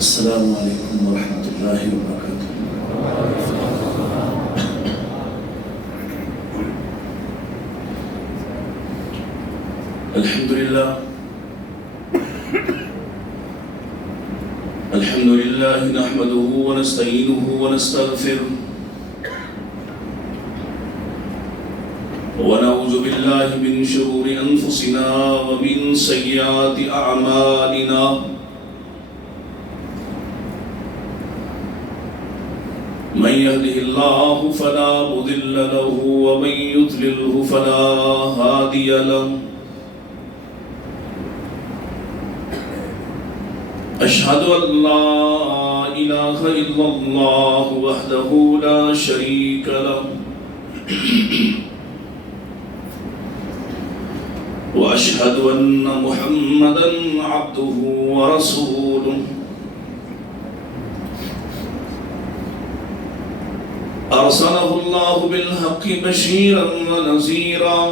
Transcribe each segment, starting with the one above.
السلام علیکم ورحمۃ اللہ وبرکاتہ۔ الحمد للہ نحمده ونستعینه ونستغفره ونعوذ باللہ من شرور انفسنا ومن سیئات اعمالنا، من يهده الله فلا مضل له ومن يضلله فلا هادي له، أشهد أن لا إله إلا الله وحده لا شريك له، وأشهد أن محمدا عبده ورسوله، أرسله الله بالحق بشيرا ونذيرا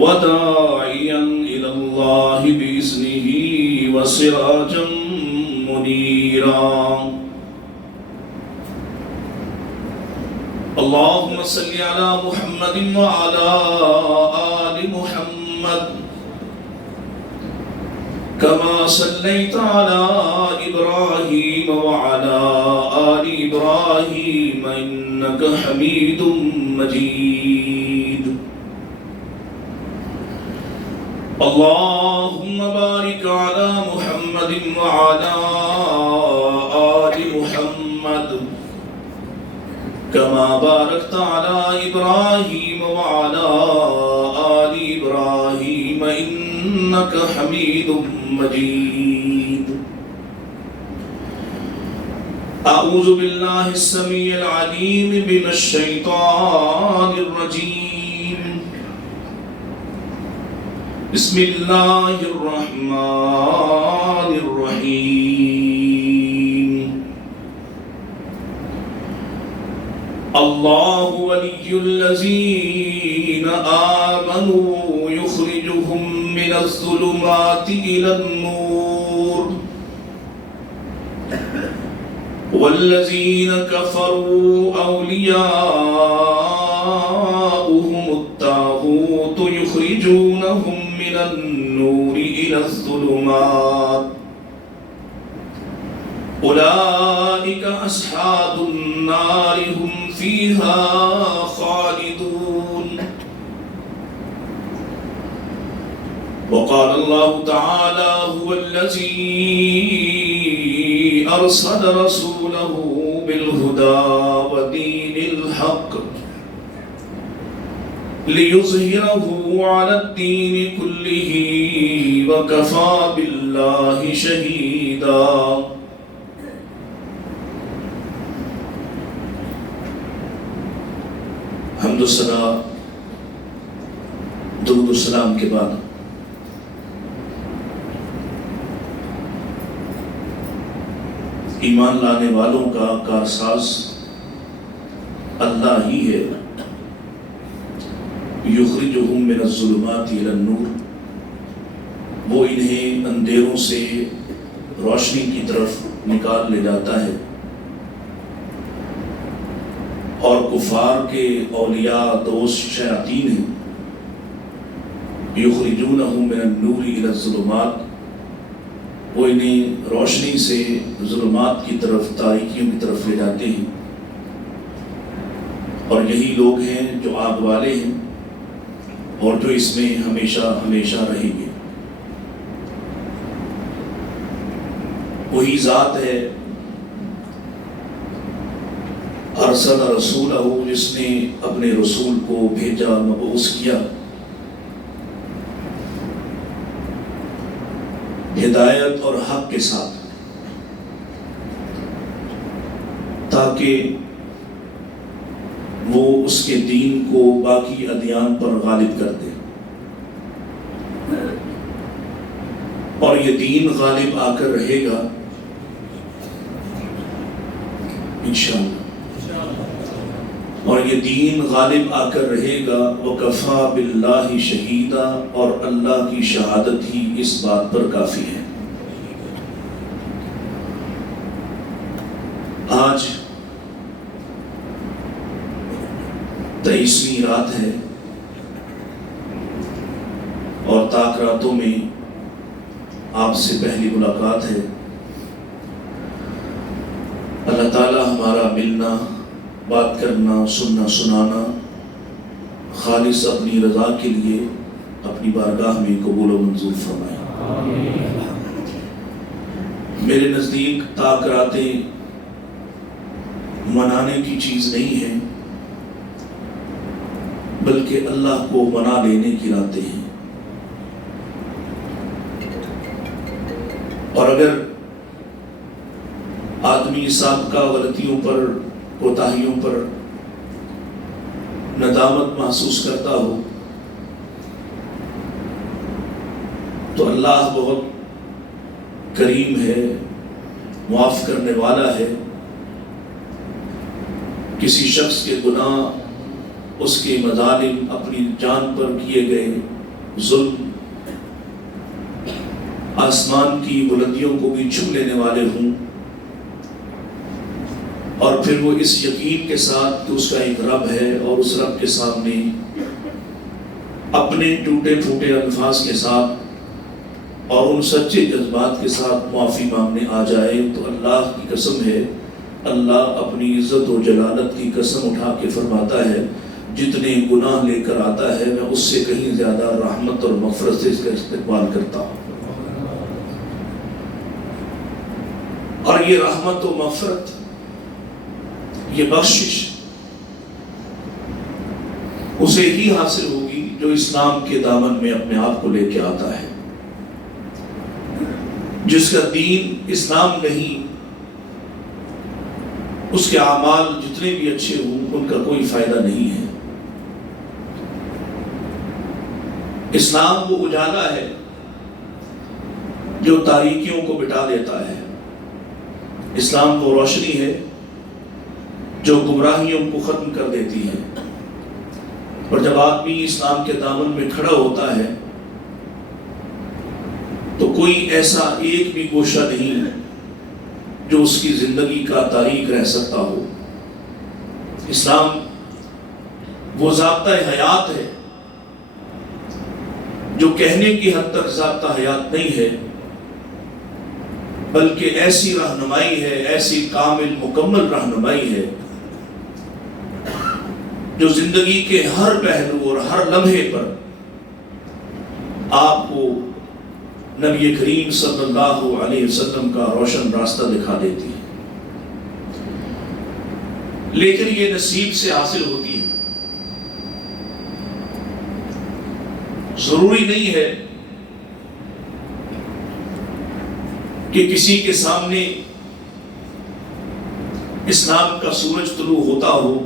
وداعيا إلى الله بإذنه وسراجا منيرا، اللهم صل على محمد وعلى آل محمد كما صليت على إبراهيم وعلى آل إبراهيم إنك حميد مجيد، اللهم بارك على محمد وعلى آل محمد كما باركت على إبراهيم وعلى آل إبراهيم إنك حميد مجيد۔ أعوذ بالله السميع العليم من الشيطان الرجيم، بسم الله الرحمن الرحيم، الله ولي الذين آمنوا يخرجهم من الظلمات إلى النور، والذين كفروا أولياؤهم الطاغوت يخرجونهم من النور إلى الظلمات، أولئك أصحاب النار هم فيها خالدون۔ وقال الله تعالى هو الذي أرسل رسوله بالهدى ودين الحق ليظهره على الدين كله وكفى بالله شهيدا۔ حمد و ثنا درود و سلام کے بعد ایمان لانے والوں کا کارساز اللہ ہی ہے، یخرجہم من الظلمات الی النور، وہ انہیں اندھیروں سے روشنی کی طرف نکال لے جاتا ہے، اور کفار کے اولیاء دوست شیاطین ہیں، یخرجونہم من النور الی الظلمات، وہ انہیں روشنی سے ظلمات کی طرف، تاریکیوں کی طرف لے جاتے ہیں، اور یہی لوگ ہیں جو آگ والے ہیں اور جو اس میں ہمیشہ ہمیشہ رہیں گے۔ وہی ذات ہے ارسل رسولہ، جس نے اپنے رسول کو بھیجا، مبعوث کیا، ہدایت اور حق کے ساتھ، تاکہ وہ اس کے دین کو باقی ادیان پر غالب کر دے، اور یہ دین غالب آ کر رہے گا انشاءاللہ، اور یہ دین غالب آ کر رہے گا، وَكَفَى بِاللَّهِ شَهِيدًا، اور اللہ کی شہادت ہی اس بات پر کافی ہے۔ آج 23ویں رات ہے اور طاق راتوں میں آپ سے پہلی ملاقات ہے۔ اللہ تعالیٰ ہمارا ملنا، بات کرنا، سننا سنانا خالص اپنی رضا کے لیے اپنی بارگاہ میں قبول و منظور فرمائے۔ میرے نزدیک طاق راتیں منانے کی چیز نہیں ہیں، بلکہ اللہ کو منا لینے کی راتیں ہیں۔ اور اگر آدمی سابقہ غلطیوں پر، کوتاہیوں پر ندامت محسوس کرتا ہو تو اللہ بہت کریم ہے، معاف کرنے والا ہے۔ کسی شخص کے گناہ، اس کے مظالم، اپنی جان پر کیے گئے ظلم آسمان کی بلندیوں کو بھی چھو لینے والے ہوں، اور پھر وہ اس یقین کے ساتھ کہ اس کا ایک رب ہے اور اس رب کے سامنے اپنے ٹوٹے پھوٹے الفاظ کے ساتھ اور ان سچے جذبات کے ساتھ معافی مانگنے آ جائے، تو اللہ کی قسم ہے، اللہ اپنی عزت و جلالت کی قسم اٹھا کے فرماتا ہے جتنے گناہ لے کر آتا ہے میں اس سے کہیں زیادہ رحمت اور مغفرت سے اس کا استقبال کرتا ہوں۔ اور یہ رحمت و مغفرت، یہ بخشش اسے ہی حاصل ہوگی جو اسلام کے دامن میں اپنے آپ کو لے کے آتا ہے۔ جس کا دین اسلام نہیں، اس کے اعمال جتنے بھی اچھے ہوں ان کا کوئی فائدہ نہیں ہے۔ اسلام وہ اجالا ہے جو تاریکیوں کو مٹا دیتا ہے۔ اسلام وہ روشنی ہے جو گمراہیوں کو ختم کر دیتی ہے۔ اور جب آدمی اسلام کے دامن میں کھڑا ہوتا ہے تو کوئی ایسا ایک بھی گوشہ نہیں جو اس کی زندگی کا تاریک رہ سکتا ہو۔ اسلام وہ ضابطہ حیات ہے جو کہنے کی حد تک ضابطہ حیات نہیں ہے، بلکہ ایسی رہنمائی ہے، ایسی کامل مکمل رہنمائی ہے جو زندگی کے ہر پہلو اور ہر لمحے پر آپ کو نبی کریم صلی اللہ علیہ وسلم کا روشن راستہ دکھا دیتی ہے۔ لیکن یہ نصیب سے حاصل ہوتی ہے۔ ضروری نہیں ہے کہ کسی کے سامنے اسلام کا سورج طلوع ہوتا ہو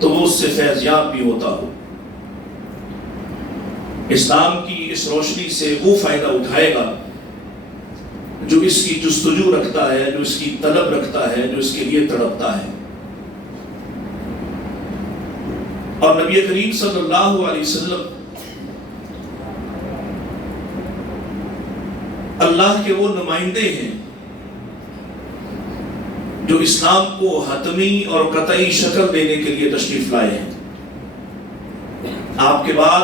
تو وہ اس سے فیض یاب بھی ہوتا ہو۔ اسلام کی اس روشنی سے وہ فائدہ اٹھائے گا جو اس کی جستجو رکھتا ہے، جو اس کی طلب رکھتا ہے، جو اس کے لیے تڑپتا ہے۔ اور نبی کریم صلی اللہ علیہ وسلم اللہ کے وہ نمائندے ہیں جو اسلام کو حتمی اور قطعی شکل دینے کے لیے تشریف لائے ہیں۔ آپ کے بعد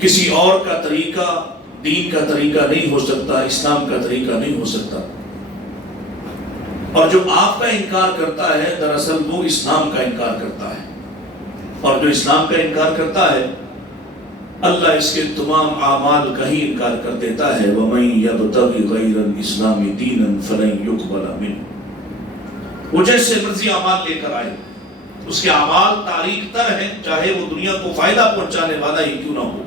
کسی اور کا طریقہ دین کا طریقہ نہیں ہو سکتا، اسلام کا طریقہ نہیں ہو سکتا۔ اور جو آپ کا انکار کرتا ہے دراصل وہ اسلام کا انکار کرتا ہے، اور جو اسلام کا انکار کرتا ہے اللہ اس کے تمام اعمال کا ہی انکار کر دیتا ہے۔ وَمَن يَبْتَغِ غَيْرَ الْإِسْلَامِ دِينًا فَلَن يُقْبَلَ مِنْهُ۔ وہ جیسے مرضی اعمال لے کر آئے، اس کے اعمال تاریک تر ہیں، چاہے وہ دنیا کو فائدہ پہنچانے والا ہی کیوں نہ ہو۔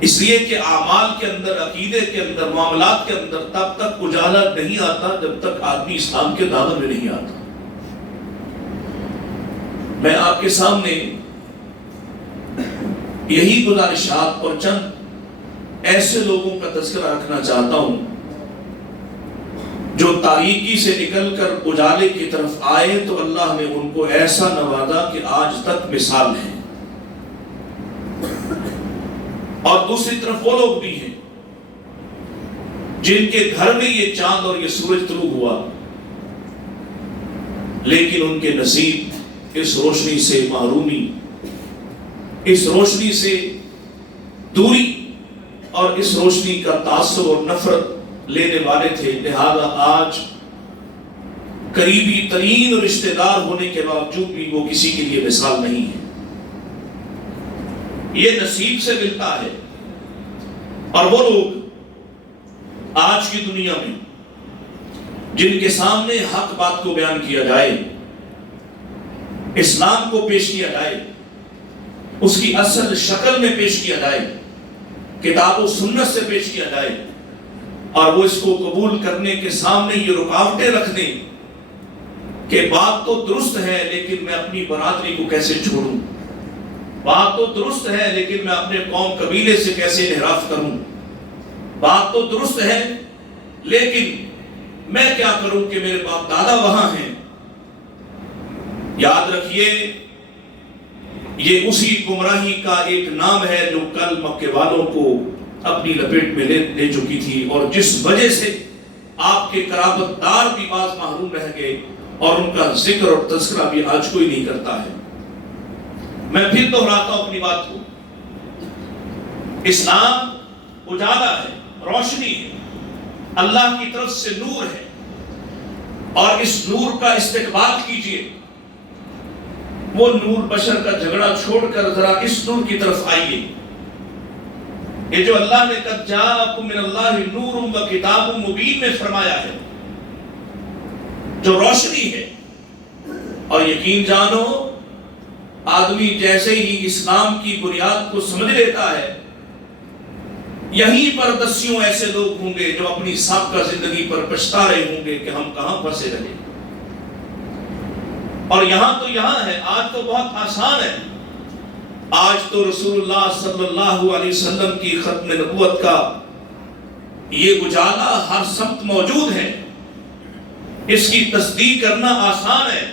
اس لیے کہ اعمال کے اندر، عقیدے کے اندر، معاملات کے اندر تب تک اجالا نہیں آتا جب تک آدمی اسلام کے دامن میں نہیں آتا۔ میں آپ کے سامنے یہی گزارشات اور چند ایسے لوگوں کا تذکرہ رکھنا چاہتا ہوں جو تاریکی سے نکل کر اجالے کی طرف آئے تو اللہ نے ان کو ایسا نوازا کہ آج تک مثال ہیں، اور دوسری طرف وہ لوگ بھی ہیں جن کے گھر میں یہ چاند اور یہ سورج طلوع ہوا، لیکن ان کے نصیب اس روشنی سے محرومی، اس روشنی سے دوری اور اس روشنی کا تعصب اور نفرت لینے والے تھے۔ لہذا آج قریبی ترین رشتہ دار ہونے کے باوجود بھی وہ کسی کے لیے مثال نہیں ہے۔ یہ نصیب سے ملتا ہے۔ اور وہ لوگ آج کی دنیا میں جن کے سامنے حق بات کو بیان کیا جائے، اسلام کو پیش کیا جائے، اس کی اصل شکل میں پیش کیا جائے، کتاب و سنت سے پیش کیا جائے، اور وہ اس کو قبول کرنے کے سامنے یہ رکاوٹیں رکھ دیں کہ بات تو درست ہے لیکن میں اپنی برادری کو کیسے چھوڑوں، بات تو درست ہے لیکن میں اپنے قوم قبیلے سے کیسے انحراف کروں، بات تو درست ہے لیکن میں کیا کروں کہ میرے باپ دادا وہاں ہیں۔ یاد رکھیے یہ اسی گمراہی کا ایک نام ہے جو کل مکے والوں کو اپنی لپیٹ میں لے چکی تھی، اور جس وجہ سے آپ کے قرابت دار بھی بعض محروم رہ گئے اور ان کا ذکر اور تذکرہ بھی آج کوئی نہیں کرتا ہے۔ میں پھر دہراتا ہوں اپنی بات کو، اسلام اجالا ہے، روشنی ہے، اللہ کی طرف سے نور ہے، اور اس نور کا استقبال کیجئے۔ وہ نور بشر کا جھگڑا چھوڑ کر ذرا اس نور کی طرف آئیے۔ یہ جو اللہ نے قد جاءکم من اللہ نور و کتاب مبین میں فرمایا ہے، جو روشنی ہے، اور یقین جانو آدمی جیسے ہی اسلام کی بنیاد کو سمجھ لیتا ہے، یہیں پر دسیوں ایسے لوگ ہوں گے جو اپنی سابقہ زندگی پر پچھتا رہے ہوں گے کہ ہم کہاں پھنسے رہے۔ اور یہاں تو یہاں ہے، آج تو بہت آسان ہے، آج تو رسول اللہ صلی اللہ علیہ وسلم کی ختم نبوت کا یہ اجالا ہر سمت موجود ہے، اس کی تصدیق کرنا آسان ہے،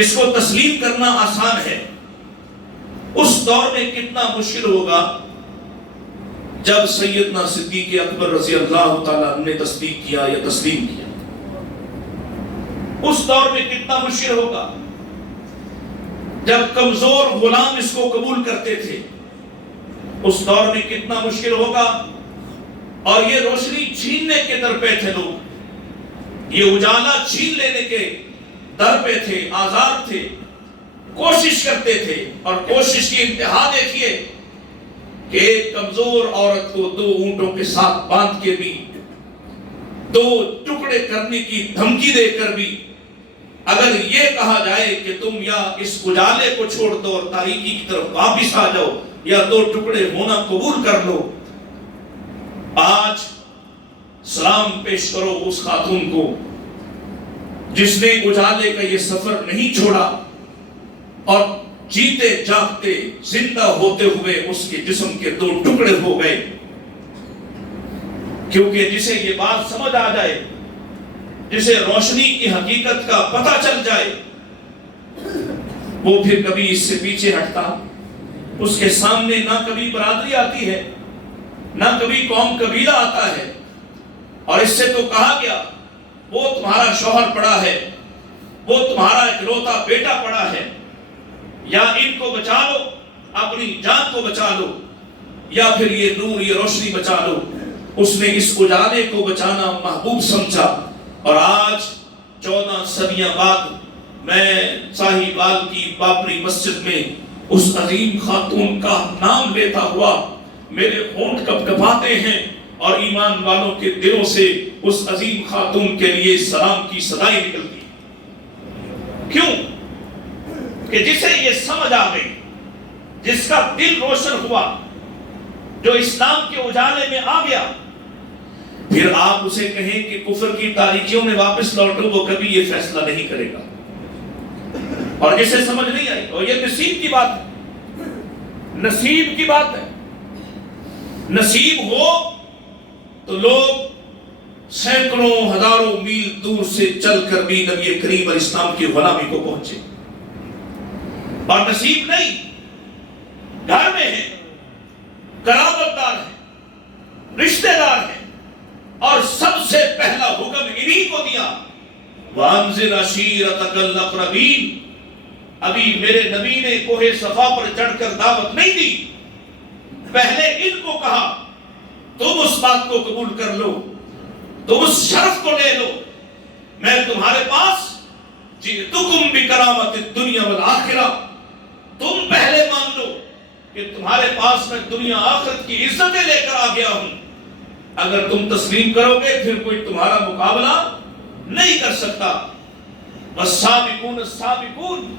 اس کو تسلیم کرنا آسان ہے۔ اس دور میں کتنا مشکل ہوگا جب سیدنا صدیق اکبر رضی اللہ تعالیٰ نے تصدیق کیا یا تسلیم کیا، اس دور میں کتنا مشکل ہوگا جب کمزور غلام اس کو قبول کرتے تھے، اس دور میں کتنا مشکل ہوگا، اور یہ روشنی چھیننے کے در پہ تھے لوگ، یہ اجالا چھین لینے کے در پہ تھے، آزاد تھے، کوشش کرتے تھے، اور کوشش کی انتہا دیکھیے کہ ایک کمزور عورت کو 2 اونٹوں کے ساتھ باندھ کے بھی، 2 ٹکڑے کرنے کی دھمکی دے کر بھی، اگر یہ کہا جائے کہ تم یا اس اجالے کو چھوڑ دو اور تاریکی کی طرف واپس آ جاؤ یا 2 ٹکڑے ہونا قبول کر لو، آج سلام پیش کرو اس خاتون کو جس نے اجالے کا یہ سفر نہیں چھوڑا اور جیتے جاگتے زندہ ہوتے ہوئے اس کے جسم کے 2 ٹکڑے ہو گئے۔ کیونکہ جسے یہ بات سمجھ آ جائے، جسے روشنی کی حقیقت کا پتہ چل جائے، وہ پھر کبھی اس سے پیچھے ہٹتا، اس کے سامنے نہ کبھی برادری آتی ہے، نہ کبھی قوم قبیلہ آتا ہے، اور اس سے تو کہا گیا وہ تمہارا شوہر پڑا ہے، وہ تمہارا اکلوتا بیٹا پڑا ہے، یا ان کو بچا لو، اپنی جان کو بچا لو، یا پھر یہ نور یہ روشنی بچا لو۔ اس نے اس اجالے کو بچانا محبوب سمجھا، اور آج 14 صدیاں بعد میں ساہیوال کی بابری مسجد میں اس عظیم خاتون کا نام لیتا ہوا میرے ہونٹ کپ کپاتے ہیں، اور ایمان والوں کے دلوں سے اس عظیم خاتون کے لیے سلام کی صدائیں نکلتی۔ کیوں؟ کہ جسے یہ سمجھ آ گئی، جس کا دل روشن ہوا، جو اسلام کے اجالے میں آ گیا، پھر آپ اسے کہیں کہ کفر کی تاریکیوں میں واپس لوٹو، وہ کبھی یہ فیصلہ نہیں کرے گا۔ اور جسے سمجھ نہیں آئی، اور یہ نصیب کی بات ہے، نصیب کی بات ہے۔ نصیب ہو تو لوگ سینکڑوں ہزاروں میل دور سے چل کر بھی نبی کریم علیہ السلام کی غلامی کو پہنچے، اور نصیب نہیں، گھر میں ہے، قرابت دار ہے، رشتہ دار ہے، اور سب سے پہلا حکم انہی کو دیا، وَأَنذِرْ عَشِيرَتَكَ الْأَقْرَبِينَ۔ ابھی میرے نبی نے کوہ صفا پر چڑھ کر دعوت نہیں دی، پہلے ان کو کہا تم اس بات کو قبول کر لو، تم اس شرف کو لے لو، میں تمہارے پاس جئتکم بکرامت الدنیا والآخرہ، تم پہلے مان لو کہ تمہارے پاس میں دنیا آخرت کی عزتیں لے کر آ گیا ہوں، اگر تم تسلیم کرو گے پھر کوئی تمہارا مقابلہ نہیں کر سکتا۔ والسابقون السابقون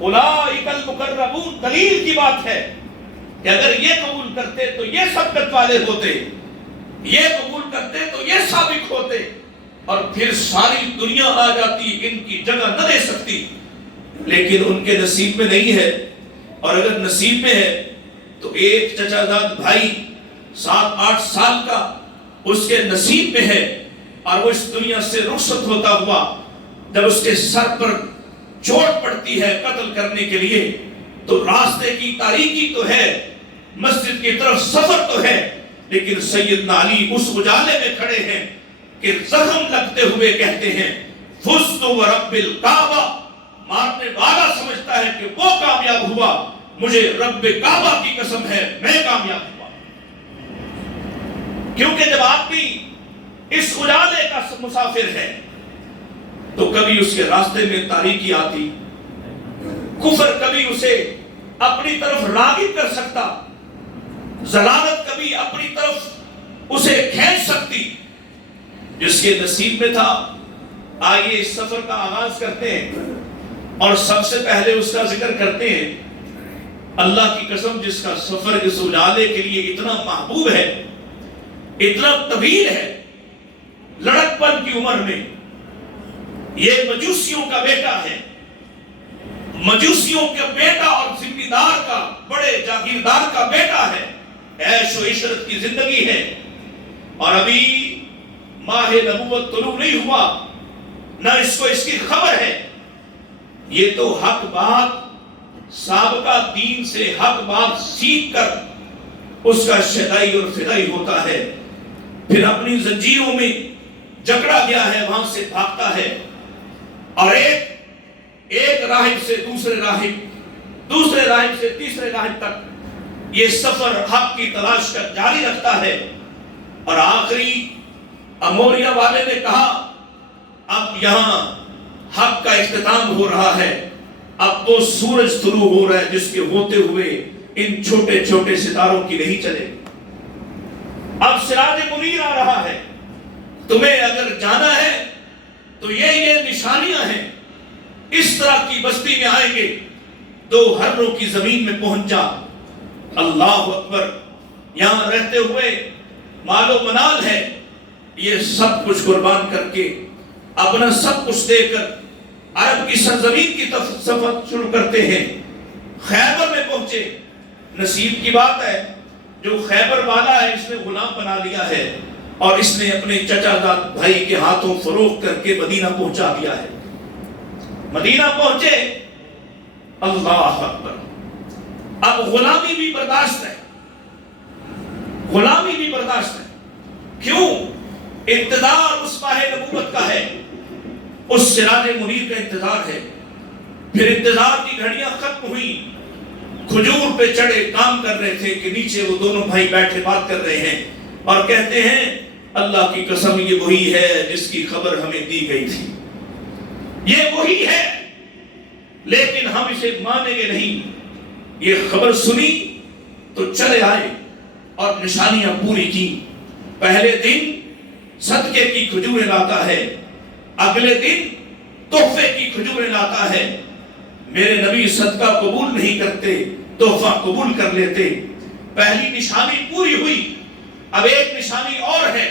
اولئک المقربون، دلیل کی بات ہے کہ اگر یہ قبول کرتے تو یہ سبقت والے ہوتے، یہ قبول کرتے تو یہ سابق ہوتے، اور پھر ساری دنیا آ جاتی ان کی جگہ نہ دے سکتی، لیکن ان کے نصیب میں نہیں ہے۔ اور اگر نصیب میں ہے تو ایک چچا زاد بھائی 7-8 سال کا اس کے نصیب میں ہے، اور وہ اس دنیا سے رخصت ہوتا ہوا جب اس کے سر پر چوٹ پڑتی ہے قتل کرنے کے لیے، تو راستے کی تاریکی تو ہے، مسجد کی طرف سفر تو ہے، لیکن سیدنا علی اس اجالے میں کھڑے ہیں کہ زخم لگتے ہوئے کہتے ہیں فزت ورب الکعبہ، مارنے والا سمجھتا ہے کہ وہ کامیاب ہوا، مجھے رب کعبہ کی قسم ہے میں کامیاب ہوا۔ کیونکہ جب آدمی اس اجالے کا مسافر ہے تو کبھی اس کے راستے میں تاریکی آتی، کفر کبھی اسے اپنی طرف راغب کر سکتا، ضلالت کبھی اپنی طرف اسے کھینچ سکتی۔ جس کے نصیب میں تھا، آئیے اس سفر کا آغاز کرتے ہیں اور سب سے پہلے اس کا ذکر کرتے ہیں۔ اللہ کی قسم جس کا سفر اس اجالے کے لیے اتنا محبوب ہے، اتنا طویل ہے، لڑکپن کی عمر میں، یہ مجوسیوں کا بیٹا ہے، مجوسیوں کا بیٹا اور ذمہ دار کا، بڑے جاگیردار کا بیٹا ہے، عیش و عشرت کی زندگی ہے، اور ابھی ماہ نبوت طلوع نہیں ہوا، نہ اس کو اس کی خبر ہے۔ یہ تو حق بات، سابقہ دین سے حق بات سیکھ کر اس کا شدائی اور فدائی ہوتا ہے، پھر اپنی زنجیروں میں جکڑا گیا ہے، وہاں سے بھاگتا ہے، اور ایک راہب سے دوسرے راہب، دوسرے راہب سے تیسرے راہب تک یہ سفر حق کی تلاش کا جاری رکھتا ہے، اور آخری اموریہ والے نے کہا اب یہاں حق کا اختتام ہو رہا ہے، اب تو سورج طلوع ہو رہا ہے جس کے ہوتے ہوئے ان چھوٹے چھوٹے ستاروں کی نہیں چلے، اب سراج منیر آ رہا ہے، تمہیں اگر جانا ہے تو یہ نشانیاں ہیں، اس طرح کی بستی میں آئیں گے، 2 ہرنوں کی زمین میں پہنچا، اللہ اکبر، یہاں رہتے ہوئے مال و منال ہے، یہ سب کچھ قربان کر کے اپنا سب کچھ دے کر عرب کی سرزمین کی سفر شروع کرتے ہیں۔ خیبر میں پہنچے، نصیب کی بات ہے جو خیبر والا ہے اس نے غلام بنا لیا ہے، اور اس نے اپنے چچا زاد بھائی کے ہاتھوں فروخت کر کے مدینہ پہنچا دیا ہے۔ مدینہ پہنچے، اللہ اکبر، اب غلامی بھی برداشت ہے، غلامی بھی برداشت ہے، کیوں؟ انتظار اس ماہ نبوت کا ہے، اس سراج منیر کا انتظار ہے۔ پھر انتظار کی گھڑیاں ختم ہوئی، کھجور پہ چڑھے کام کر رہے تھے کہ نیچے وہ دونوں بھائی بیٹھے بات کر رہے ہیں اور کہتے ہیں اللہ کی قسم یہ وہی ہے جس کی خبر ہمیں دی گئی تھی، یہ وہی ہے، لیکن ہم اسے مانیں گے نہیں۔ یہ خبر سنی تو چلے آئے اور نشانیاں پوری کی۔ پہلے دن صدقے کی کھجوریں لاتا ہے، اگلے دن تحفے کی کھجوریں لاتا ہے۔ میرے نبی صدقہ قبول نہیں کرتے، تحفہ قبول کر لیتے۔ پہلی نشانی پوری ہوئی، اب ایک نشانی اور ہے،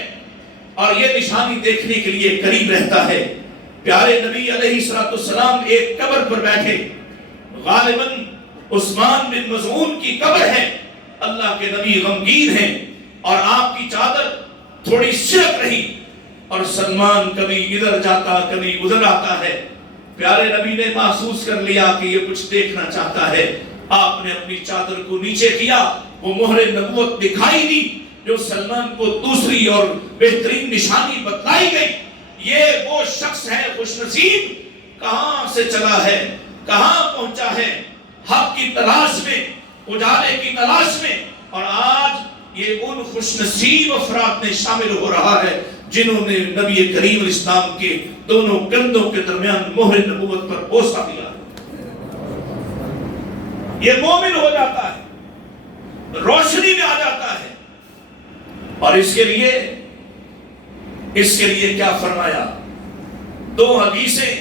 اور یہ نشانی دیکھنے کے لیے قریب رہتا ہے۔ پیارے نبی علیہ السلام ایک قبر پر بیٹھے، غالباً عثمان بن مظعون کی قبر ہے، اللہ کے نبی غمگین ہیں اور آپ کی چادر تھوڑی سرک رہی، اور سلمان کبھی ادھر جاتا کبھی ادھر آتا ہے۔ پیارے نبی نے محسوس کر لیا کہ یہ کچھ دیکھنا چاہتا ہے، آپ نے اپنی چادر کو نیچے کیا، وہ مہر نبوت دکھائی دی جو سلمان کو دوسری اور بہترین نشانی بتلائی گئی، یہ وہ شخص ہے خوش نصیب، کہاں سے چلا ہے، کہاں پہنچا ہے، حق کی تلاش میں، اجالے کی تلاش میں، اور آج یہ ان خوش نصیب افراد میں شامل ہو رہا ہے جنہوں نے نبی کریم اسلام کے دونوں کندھوں کے درمیان مہر نبوت پر بوسہ دیا۔ یہ مومن ہو جاتا ہے، روشنی میں آ جاتا ہے، اور اس کے لیے کیا فرمایا؟ دو حدیثیں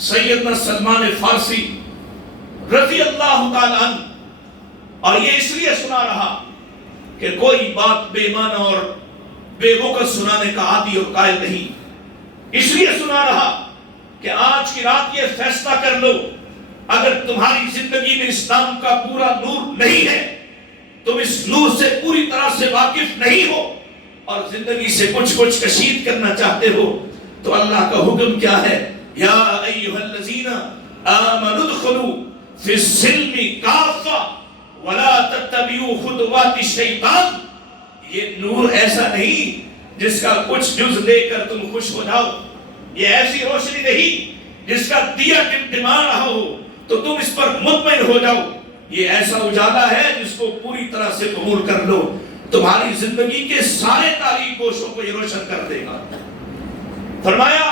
سیدنا سلمان فارسی رضی اللہ تعالیٰ عنہ، اور یہ اس لیے سنا رہا کہ کوئی بات بے معنی اور بے وقت سنانے کا عادی اور قائل نہیں، اس لیے سنا رہا کہ آج کی رات یہ فیصلہ کر لو، اگر تمہاری زندگی میں اسلام کا پورا نور نہیں ہے، تم اس نور سے پوری طرح سے واقف نہیں ہو اور زندگی سے کچھ کشید کرنا چاہتے ہو، تو اللہ کا حکم کیا ہے؟ یا ایھا الذین آمنوا ادخلوا فی السلم کافہ ولا تتبعوا خطوات الشیطان۔ یہ نور ایسا نہیں جس کا کچھ جز لے کر تم خوش ہو جاؤ، یہ ایسی روشنی نہیں جس کا دیا ٹمٹما رہا ہو تو تم اس پر مطمئن ہو جاؤ، یہ ایسا اجالا ہے جس کو پوری طرح سے قبول کر لو، تمہاری زندگی کے سارے تاریک گوشوں کو یہ روشن کر دے گا۔ فرمایا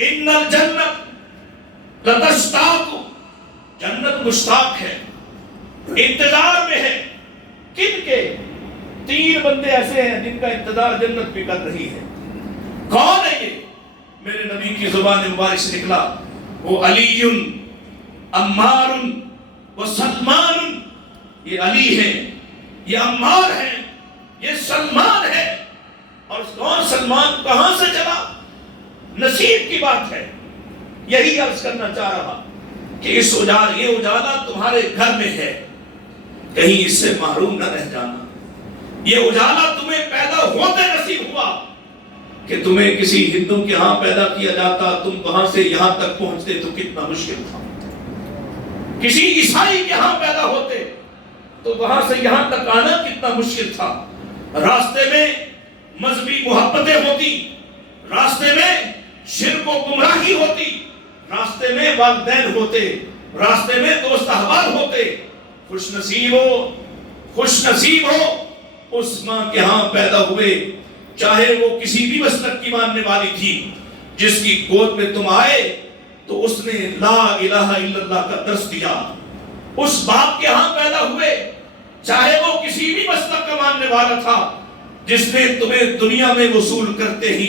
ان الجنت لتشتاق، جنت مشتاق ہے، انتظار میں ہے، کن کے؟ تین بندے ایسے ہیں جن کا انتظار جنت بھی کر رہی ہے۔ کون ہے یہ؟ میرے نبی کی زبان مبارک سے نکلا، وہ علی عمار و سلمان۔ یہ علی ہے، یہ عمار ہے، یہ سلمان ہے۔ اور کون سلمان کہاں سے چلا؟ نصیب کی بات ہے۔ یہی عرض کرنا چاہ رہا کہ یہ اجالا تمہارے گھر میں ہے، کہیں اس سے محروم نہ رہ جانا۔ یہ اجالا تمہیں پیدا ہوتے نصیب ہوا، کہ تمہیں کسی ہندو کے ہاں پیدا کیا جاتا، تم وہاں سے یہاں تک پہنچتے تو کتنا مشکل تھا۔ کسی عیسائی کے ہاں پیدا ہوتے تو وہاں سے یہاں تک آنا کتنا مشکل تھا۔ راستے میں مذہبی محبتیں ہوتی، راستے میں شرک و گمراہی ہوتی، راستے میں والدین ہوتے، راستے میں دوست احباب ہوتے۔ خوش نصیب ہو اس ماں کے ہاں پیدا ہوئے، چاہے وہ کسی بھی مسلک کی ماننے والی تھی، جس کی گود میں تم آئے تو اس نے لا الہ الا اللہ کا درس دیا۔ اس باپ کے ہاں پیدا ہوئے، چاہے وہ کسی بھی مسلک کا ماننے والا تھا، جس نے تمہیں دنیا میں وصول کرتے ہی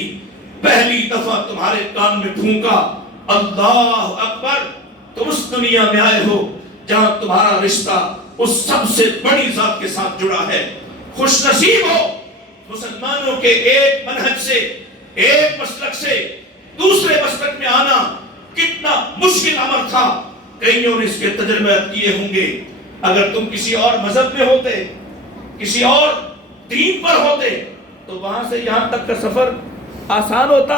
پہلی دفعہ تمہارے کان میں پھونکا اللہ اکبر، تم اس دنیا میں آئے ہو جہاں تمہارا رشتہ اس سب سے بڑی ذات کے ساتھ جڑا ہے۔ خوش نصیب ہو۔ مسلمانوں کے ایک منہج سے، ایک مسلک سے دوسرے مسلک میں آنا کتنا مشکل امر تھا، کئیوں نے اس کے تجربے کیے ہوں گے۔ اگر تم کسی اور مذہب میں ہوتے، کسی اور دین پر ہوتے، تو وہاں سے یہاں تک کا سفر آسان ہوتا؟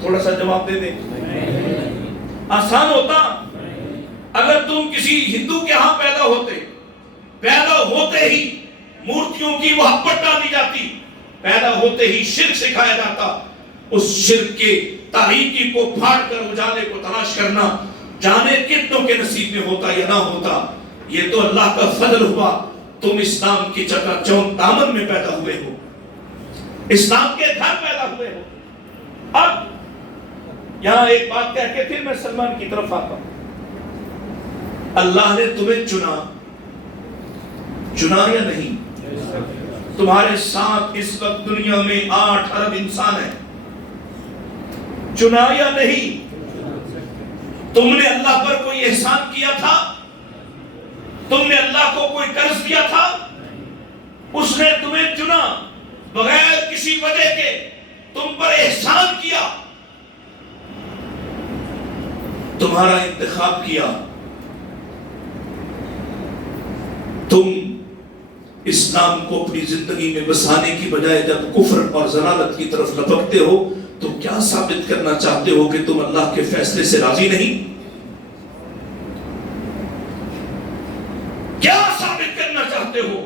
تھوڑا سا جواب دے دیں، آسان ہوتا؟ اگر تم کسی ہندو کے ہاں پیدا ہوتے ہی مورتیوں کی محبت ڈالی جاتی، پیدا ہوتے ہی شرک سکھایا جاتا، اس شرک کے تاریکی کو پھاڑ کر اجالے کو تلاش کرنا جانے کتنوں کے نصیب میں ہوتا یا نہ ہوتا۔ یہ تو اللہ کا فضل ہوا، تم اسلام کی چکا چوند دامن میں پیدا ہوئے ہو، اسلام کے گھر پیدا ہوئے ہو۔ اب یہاں ایک بات کہہ کے پھر میں سلمان کی طرف آتا ہوں۔ اللہ نے تمہیں چنا یا نہیں؟ تمہارے ساتھ اس وقت دنیا میں 8 ارب انسان ہیں، چنا یا نہیں؟ تم نے اللہ پر کوئی احسان کیا تھا؟ تم نے اللہ کو کوئی قرض دیا تھا؟ اس نے تمہیں چنا بغیر کسی وجہ کے، تم پر احسان کیا، تمہارا انتخاب کیا، تم اسلام کو اپنی زندگی میں بسانے کی بجائے جب کفر اور ضلالت کی طرف لپکتے ہو تو کیا ثابت کرنا چاہتے ہو کہ تم اللہ کے فیصلے سے راضی نہیں؟ کیا ثابت کرنا چاہتے ہو؟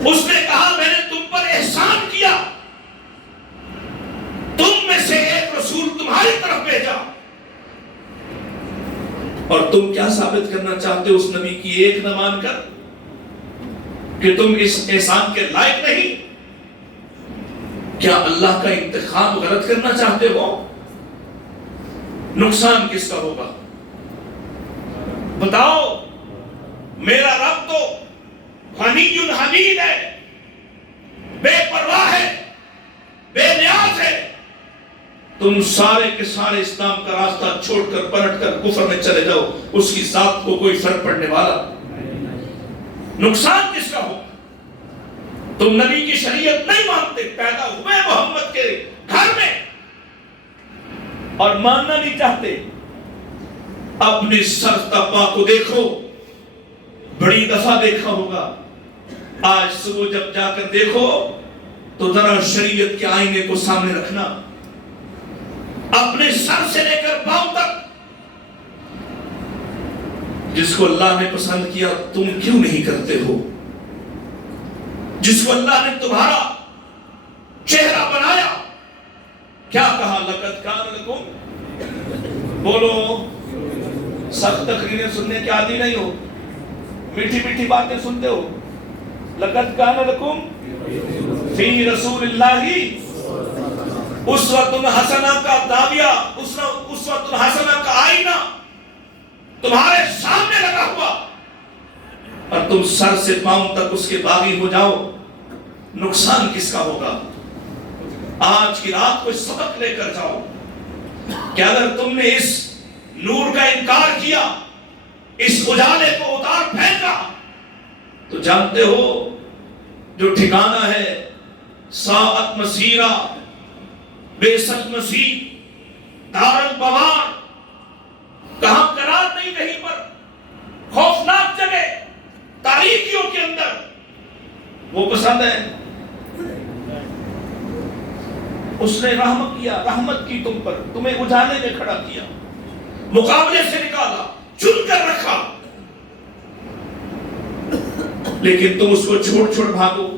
اس نے کہا میں نے تم پر احسان اور تم کیا ثابت کرنا چاہتے ہو اس نبی کی ایک نہ مان کر کہ تم اس احسان کے لائق نہیں؟ کیا اللہ کا انتخاب غلط کرنا چاہتے ہو؟ نقصان کس کا ہوگا؟ بتاؤ. میرا رب تو غنی حمید ہے، بے پرواہ ہے، بے نیاز ہے. تم سارے کے سارے اسلام کا راستہ چھوڑ کر پلٹ کر کفر میں چلے جاؤ، اس کی ذات کو کوئی فرق پڑنے والا. نقصان کس کا ہو؟ تم نبی کی شریعت نہیں مانتے، پیدا ہوئے محمد کے گھر میں اور ماننا نہیں چاہتے. اپنے سر تپا کو دیکھو، بڑی دفعہ دیکھا ہوگا. آج صبح جب جا کر دیکھو تو ذرا شریعت کے آئینے کو سامنے رکھنا، اپنے سر سے لے کر پاؤں تک. جس کو اللہ نے پسند کیا تم کیوں نہیں کرتے ہو؟ جس کو اللہ نے تمہارا چہرہ بنایا، کیا کہا؟ لقد کان لکم. بولو، سخت تقریریں سننے کے عادی نہیں ہو، میٹھی میٹھی باتیں سنتے ہو. لقد کان لکم فی رسول اللہ اسوۃ حسنہ کا دعویہ، اسوۃ حسنہ کا آئینہ تمہارے سامنے لگا ہوا، اور تم سر سے پاؤں تک اس کے باغی ہو جاؤ. نقصان کس کا ہوگا؟ آج کی رات کو سبق لے کر جاؤ کہ اگر تم نے اس نور کا انکار کیا، اس اجالے کو اتار پھینکا، تو جانتے ہو جو ٹھکانہ ہے ساعت مسیرہ، بیست مسیح، دار البوار، کہاں قرار نہیں کہیں پر، خوفناک جگہ تاریکیوں کے اندر، وہ پسند ہے. اس نے رحم کیا، رحمت کی تم پر، تمہیں اجالے میں کھڑا کیا، مقابلے سے نکالا، چن کر رکھا، لیکن تم اس کو چھوڑ چھوڑ بھاگو.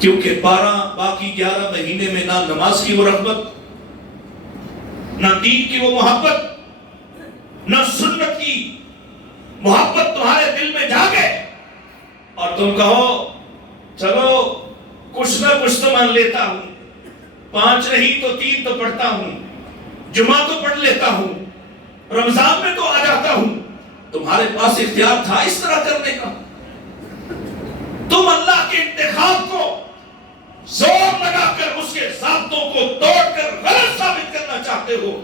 کیونکہ 11 مہینے میں نہ نماز کی وہ رغبت، نہ دین کی وہ محبت، نہ سنت کی محبت تمہارے دل میں جاگے، اور تم کہو چلو کچھ نہ کچھ تو مان لیتا ہوں، 5 نہیں تو 3 تو پڑھتا ہوں، جمعہ تو پڑھ لیتا ہوں، رمضان میں تو آ جاتا ہوں. تمہارے پاس اختیار تھا اس طرح کرنے کا. تم اللہ کے انتخاب کو زور لگا کر اس کے ضابطوں کو توڑ کر غلط ثابت کرنا چاہتے ہو،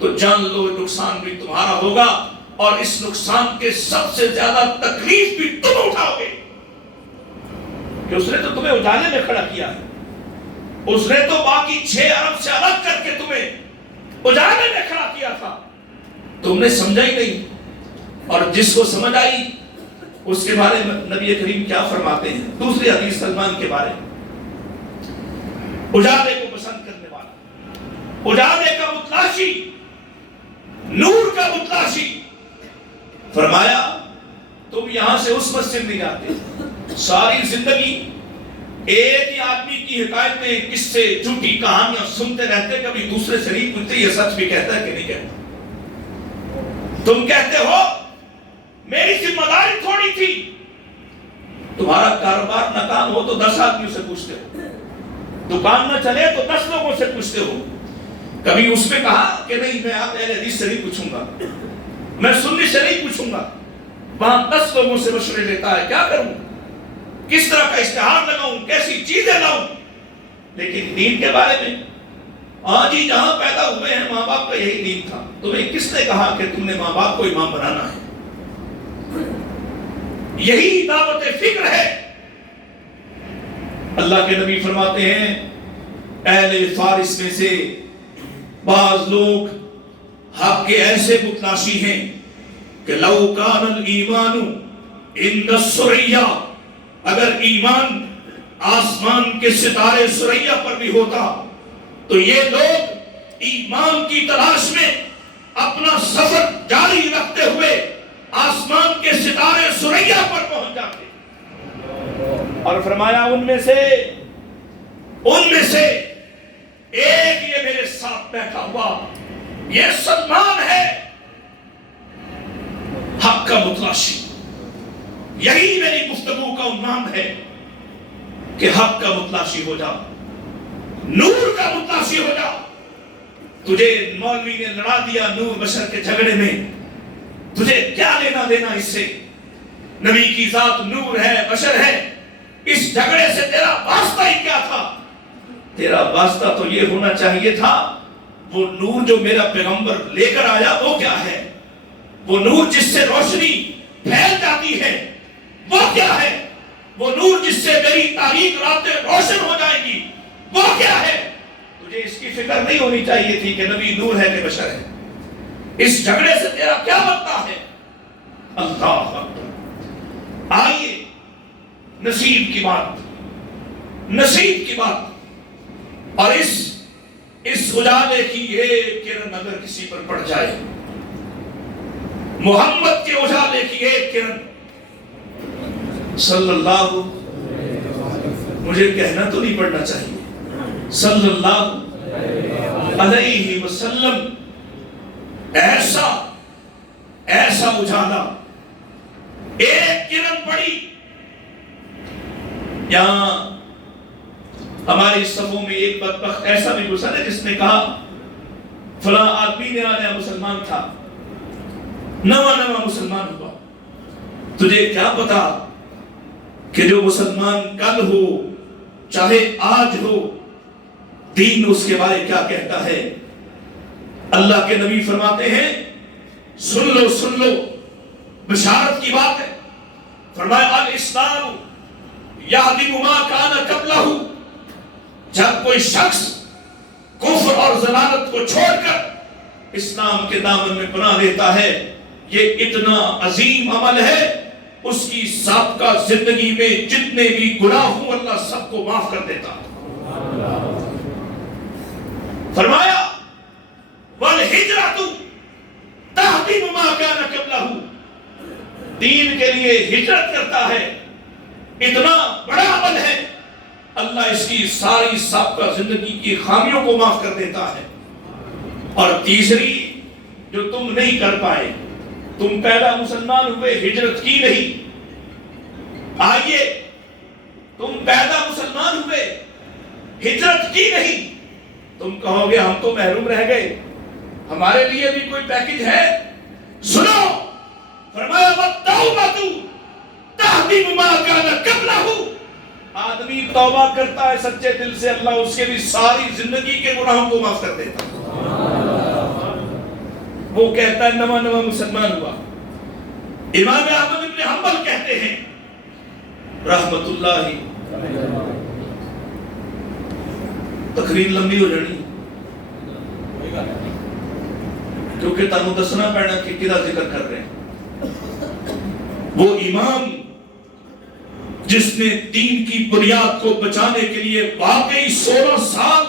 تو جان لو نقصان بھی تمہارا ہوگا، اور اس نقصان کے سب سے زیادہ تکلیف بھی تم اٹھاؤ گے. کہ اس نے تو تمہیں اجالے میں کھڑا کیا ہے، اس نے تو باقی 6 ارب سے الگ کر کے تمہیں اجالے میں کھڑا کیا تھا، تم نے سمجھا ہی نہیں. اور جس کو سمجھ آئی اس کے بارے میں نبی کریم کیا فرماتے ہیں؟ دوسری حدیث سلمان کے بارے میں، اجالے کو پسند کرنے والا، اجالے کا متلاشی، نور کا متلاشی. فرمایا تم یہاں سے اس مسجد نہیں جاتے، ساری زندگی ایک ہی آدمی کی حکایتیں، قصے، جھوٹی کہانیاں سنتے رہتے، کبھی دوسرے سے نہیں پوچھتے یہ سچ بھی کہتا ہے کہ نہیں کہتا. تم کہتے ہو میری ذمہ داری تھوڑی تھی، تمہارا کاروبار ناکام ہو تو 10 آدمیوں سے پوچھتے ہو، دکان نہ چلے تو 10 لوگوں سے پوچھتے ہو. کبھی اس میں کہا کہ نہیں میں آپ اہل حدیث سے نہیں پوچھوں گا، میں سنی سے نہیں پوچھوں گا. وہاں 10 لوگوں سے مشورے لیتا ہے، کیا کروں، کس طرح کا اشتہار لگاؤں، کیسی چیزیں لاؤں. لیکن دین کے بارے میں آج ہی جہاں پیدا ہوئے ہیں ماں باپ کا یہی دین تھا. تمہیں کس نے کہا کہ تم نے ماں باپ کو امام بنانا ہے؟ یہی دعوت فکر ہے. اللہ کے نبی فرماتے ہیں اہل فارس میں سے بعض لوگ حق کے ایسے متلاشی ہیں کہ لو کان الایمان عند الثریا، اگر ایمان آسمان کے ستارے ثریا پر بھی ہوتا تو یہ لوگ ایمان کی تلاش میں اپنا سفر جاری رکھتے ہوئے آسمان کے ستارے ثریا پر پہنچ جاتے. اور فرمایا ان میں سے ایک یہ میرے ساتھ بیٹھا ہوا، یہ سلمان ہے متلاشی. یہی میری گفتگو کا عنوان ہے کہ حق کا متلاشی ہو جا, نور کا متلاشی ہو جا. تجھے مولوی نے لڑا دیا نور بشر کے جھگڑے میں, تجھے کیا لینا دینا اس سے؟ نبی کی ذات نور ہے, بشر ہے. اس جھگڑے سے تیرا واسطہ ہی کیا تھا؟ تیرا واسطہ تو یہ ہونا چاہیے تھا وہ نور جو میرا پیغمبر لے کر آیا وہ کیا ہے؟ وہ نور جس سے روشنی پھیل جاتی ہے وہ کیا ہے؟ وہ نور جس سے میری تاریک راتیں روشن ہو جائیں گی وہ کیا ہے؟ تجھے اس کی فکر نہیں ہونی چاہیے تھی کہ نبی نور ہے کہ بشر ہے. اس جھگڑے سے تیرا کیا بنتا ہے؟ اللہ اکبر. آئیے نصیب کی بات, نصیب کی بات. اور اس اجالے کی ایک کرن اگر کسی پر پڑ جائے, محمد کے اجالے کی ایک کرن, صلی اللہ, مجھے کہنا تو نہیں پڑنا چاہیے, صلی اللہ علیہ وسلم, ایسا اجالا, ایک کرن پڑی. یہاں ہماری صفوں میں ایک بدبخت ایسا بھی گزرا ہے جس نے کہا فلاں آدمی نیا مسلمان تھا, نواں مسلمان ہوا. تجھے کیا پتا کہ جو مسلمان کل ہو چاہے آج ہو, دین اس کے بارے کیا کہتا ہے؟ اللہ کے نبی فرماتے ہیں سن لو, بشارت کی بات ہے. فرمایا الاسلام یہدم ما کان قبلہ. جب کوئی شخص کفر اور ضلالت کو چھوڑ کر اسلام کے دامن میں پناہ لیتا ہے, یہ اتنا عظیم عمل ہے, اس کی سابقہ زندگی میں جتنے بھی گناہ ہوں اللہ سب کو معاف کر دیتا. فرمایا والہجرۃ تہدم ما کان قبلہ. دین کے لیے ہجرت کرتا ہے, اتنا بڑا عمل ہے, اللہ اس کی ساری سابقہ زندگی کی خامیوں کو معاف کر دیتا ہے. اور تیسری جو تم نہیں کر پائے, تم پہلا مسلمان ہوئے, ہجرت کی نہیں. آئیے, تم پہلا مسلمان ہوئے, ہجرت کی نہیں. تم کہو گے ہم تو محروم رہ گئے, ہمارے لیے بھی کوئی پیکج ہے؟ سنو, فرمایا والتوبۃ تہدم ما کان قبلہ. آدمی توبہ کرتا ہے سچے دل سے, اللہ اس کے بھی ساری زندگی کے گناہوں کو معاف کر دیتا. وہ کہتا ہے نواں مسلمان ہوا. امام احمد بن حنبل کہتے ہیں رحمت اللہ, تقریر لمبی ہو جانی کیونکہ تانوں دسنا پینا کہ کدا ذکر کر رہے ہیں. وہ امام جس نے دین کی بنیاد کو بچانے کے لیے واقعی 16 سال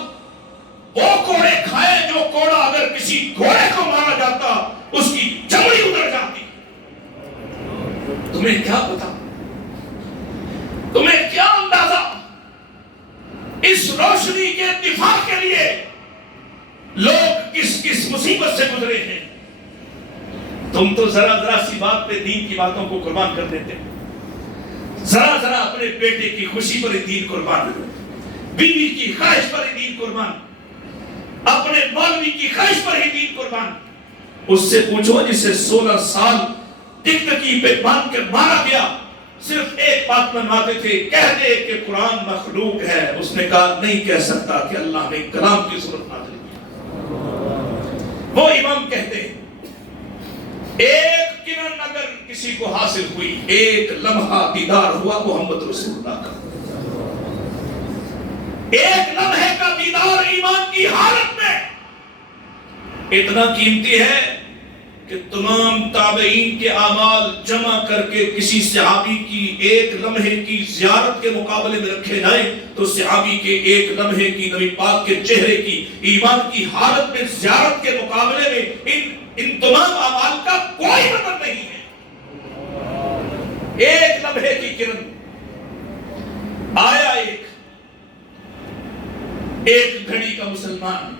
وہ کوڑے کھائے جو کوڑا اگر کسی گھوڑے کو مارا جاتا اس کی چمڑی اتر جاتی. تمہیں کیا پتا, تمہیں کیا اندازہ اس روشنی کے دفاع کے لیے لوگ کس مصیبت سے گزرے ہیں. تم تو ذرا سی بات پہ دین کی باتوں کو قربان کر دیتے, ذرا اپنے بیٹے کی خوشی پر ہی دین قربان, بیوی کی خواہش پر ہی دین قربان, اپنے مولوی کی خواہش پر ہی دین قربان. اس سے پوچھو جسے 16 سال ٹکٹکی پہ باندھ کے مارا گیا, صرف ایک بات منواتے تھے, کہہ دے کہ قرآن مخلوق ہے. اس نے کہا نہیں کہہ سکتا کہ اللہ نے کلام کی صورت نازل کی. وہ امام کہتے ہیں ایک کرن اگر کسی کو حاصل ہوئی, ایک لمحہ دیدار ہوا محمد رسول اللہ کا, ایک لمحے کا دیدار ایمان کی حالت میں اتنا قیمتی ہے کہ تمام تابعین کے اعمال جمع کر کے کسی صحابی کی ایک لمحے کی زیارت کے مقابلے میں رکھے جائیں تو صحابی کے ایک لمحے کی نبی پاک کے چہرے کی ایمان کی حالت میں زیارت کے مقابلے میں ان تمام اعمال کا کوئی مطلب نہیں ہے. ایک لمحے کی کرن آیا, ایک گھڑی کا مسلمان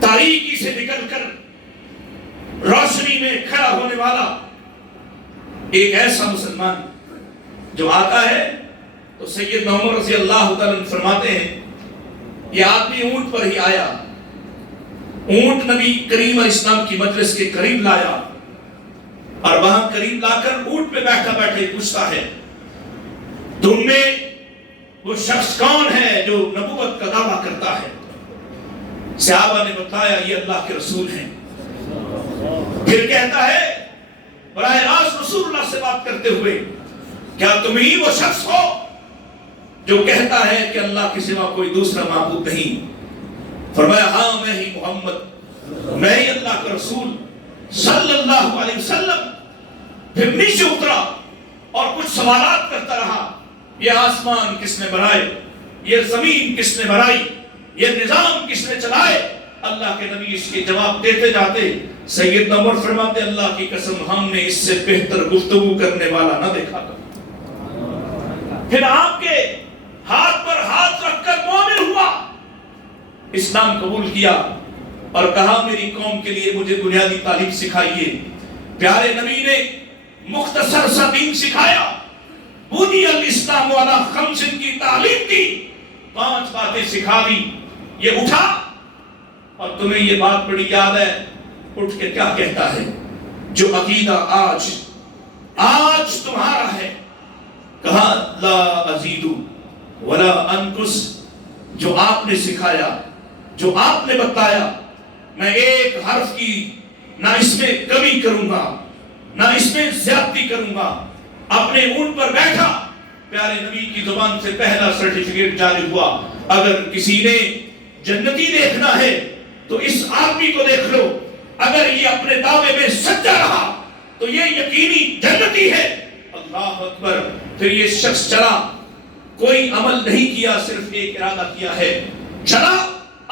تاریکی سے نکل کر روشنی میں کھڑا ہونے والا, ایک ایسا مسلمان جو آتا ہے تو سیدنا عمر رضی اللہ تعالیٰ عنہ فرماتے ہیں یہ آدمی اونٹ پر ہی آیا، اونٹ نبی کریم علیہ السلام کی مجلس کے قریب لایا اور وہاں قریب لا کر اونٹ پہ بیٹھا بیٹھے پوچھتا ہے تم میں وہ شخص کون ہے جو نبوت کا دعویٰ کرتا ہے؟ صحابہ نے بتایا یہ اللہ کے رسول ہیں۔ پھر کہتا ہے براہ راست رسول اللہ سے بات کرتے ہوئے کیا تم ہی وہ شخص ہو جو کہتا ہے کہ اللہ کے سوا کوئی دوسرا معبود نہیں؟ فرمایا ہاں میں ہی محمد، میں ہی اللہ کا رسول صلی اللہ علیہ وسلم۔ پھر نیچے اترا اور کچھ سوالات کرتا رہا، یہ آسمان کس نے بنائے، یہ زمین کس نے بنائی، یہ نظام کس نے چلائے؟ اللہ کے نبی اس کے جواب دیتے جاتے سیدنا عمر فرماتے اللہ کی قسم ہم نے اس سے بہتر گفتگو کرنے والا نہ دیکھا تھا۔ پھر آپ کے ہاتھ پر ہاتھ رکھ کر مومن ہوا، اسلام قبول کیا اور کہا میری قوم کے لیے مجھے بنیادی تعلیم سکھائیے۔ پیارے نبی نے مختصر سا دین سکھایا، بنی الاسلام علی خمس کی تعلیم دی، 5 باتیں سکھا دی۔ یہ اٹھا اور تمہیں یہ بات بڑی یاد ہے، اٹھ کے کیا کہتا ہے جو عقیدہ آج تمہارا ہے، کہا لا ازید ولا انقص، جو آپ نے سکھایا جو آپ نے بتایا میں ایک حرف کی نہ اس میں کمی کروں گا نہ اس میں زیادتی کروں گا۔ اپنے اونٹ پر بیٹھا، پیارے نبی کی زبان سے پہلا سرٹیفکیٹ جاری ہوا، اگر کسی نے جنتی دیکھنا ہے تو اس آدمی کو دیکھ لو، اگر یہ اپنے دعوے میں سچا رہا تو یہ یقینی جنتی ہے۔ اللہ اکبر۔ پھر یہ شخص چلا، کوئی عمل نہیں کیا، صرف ایک ارادہ کیا ہے، چلا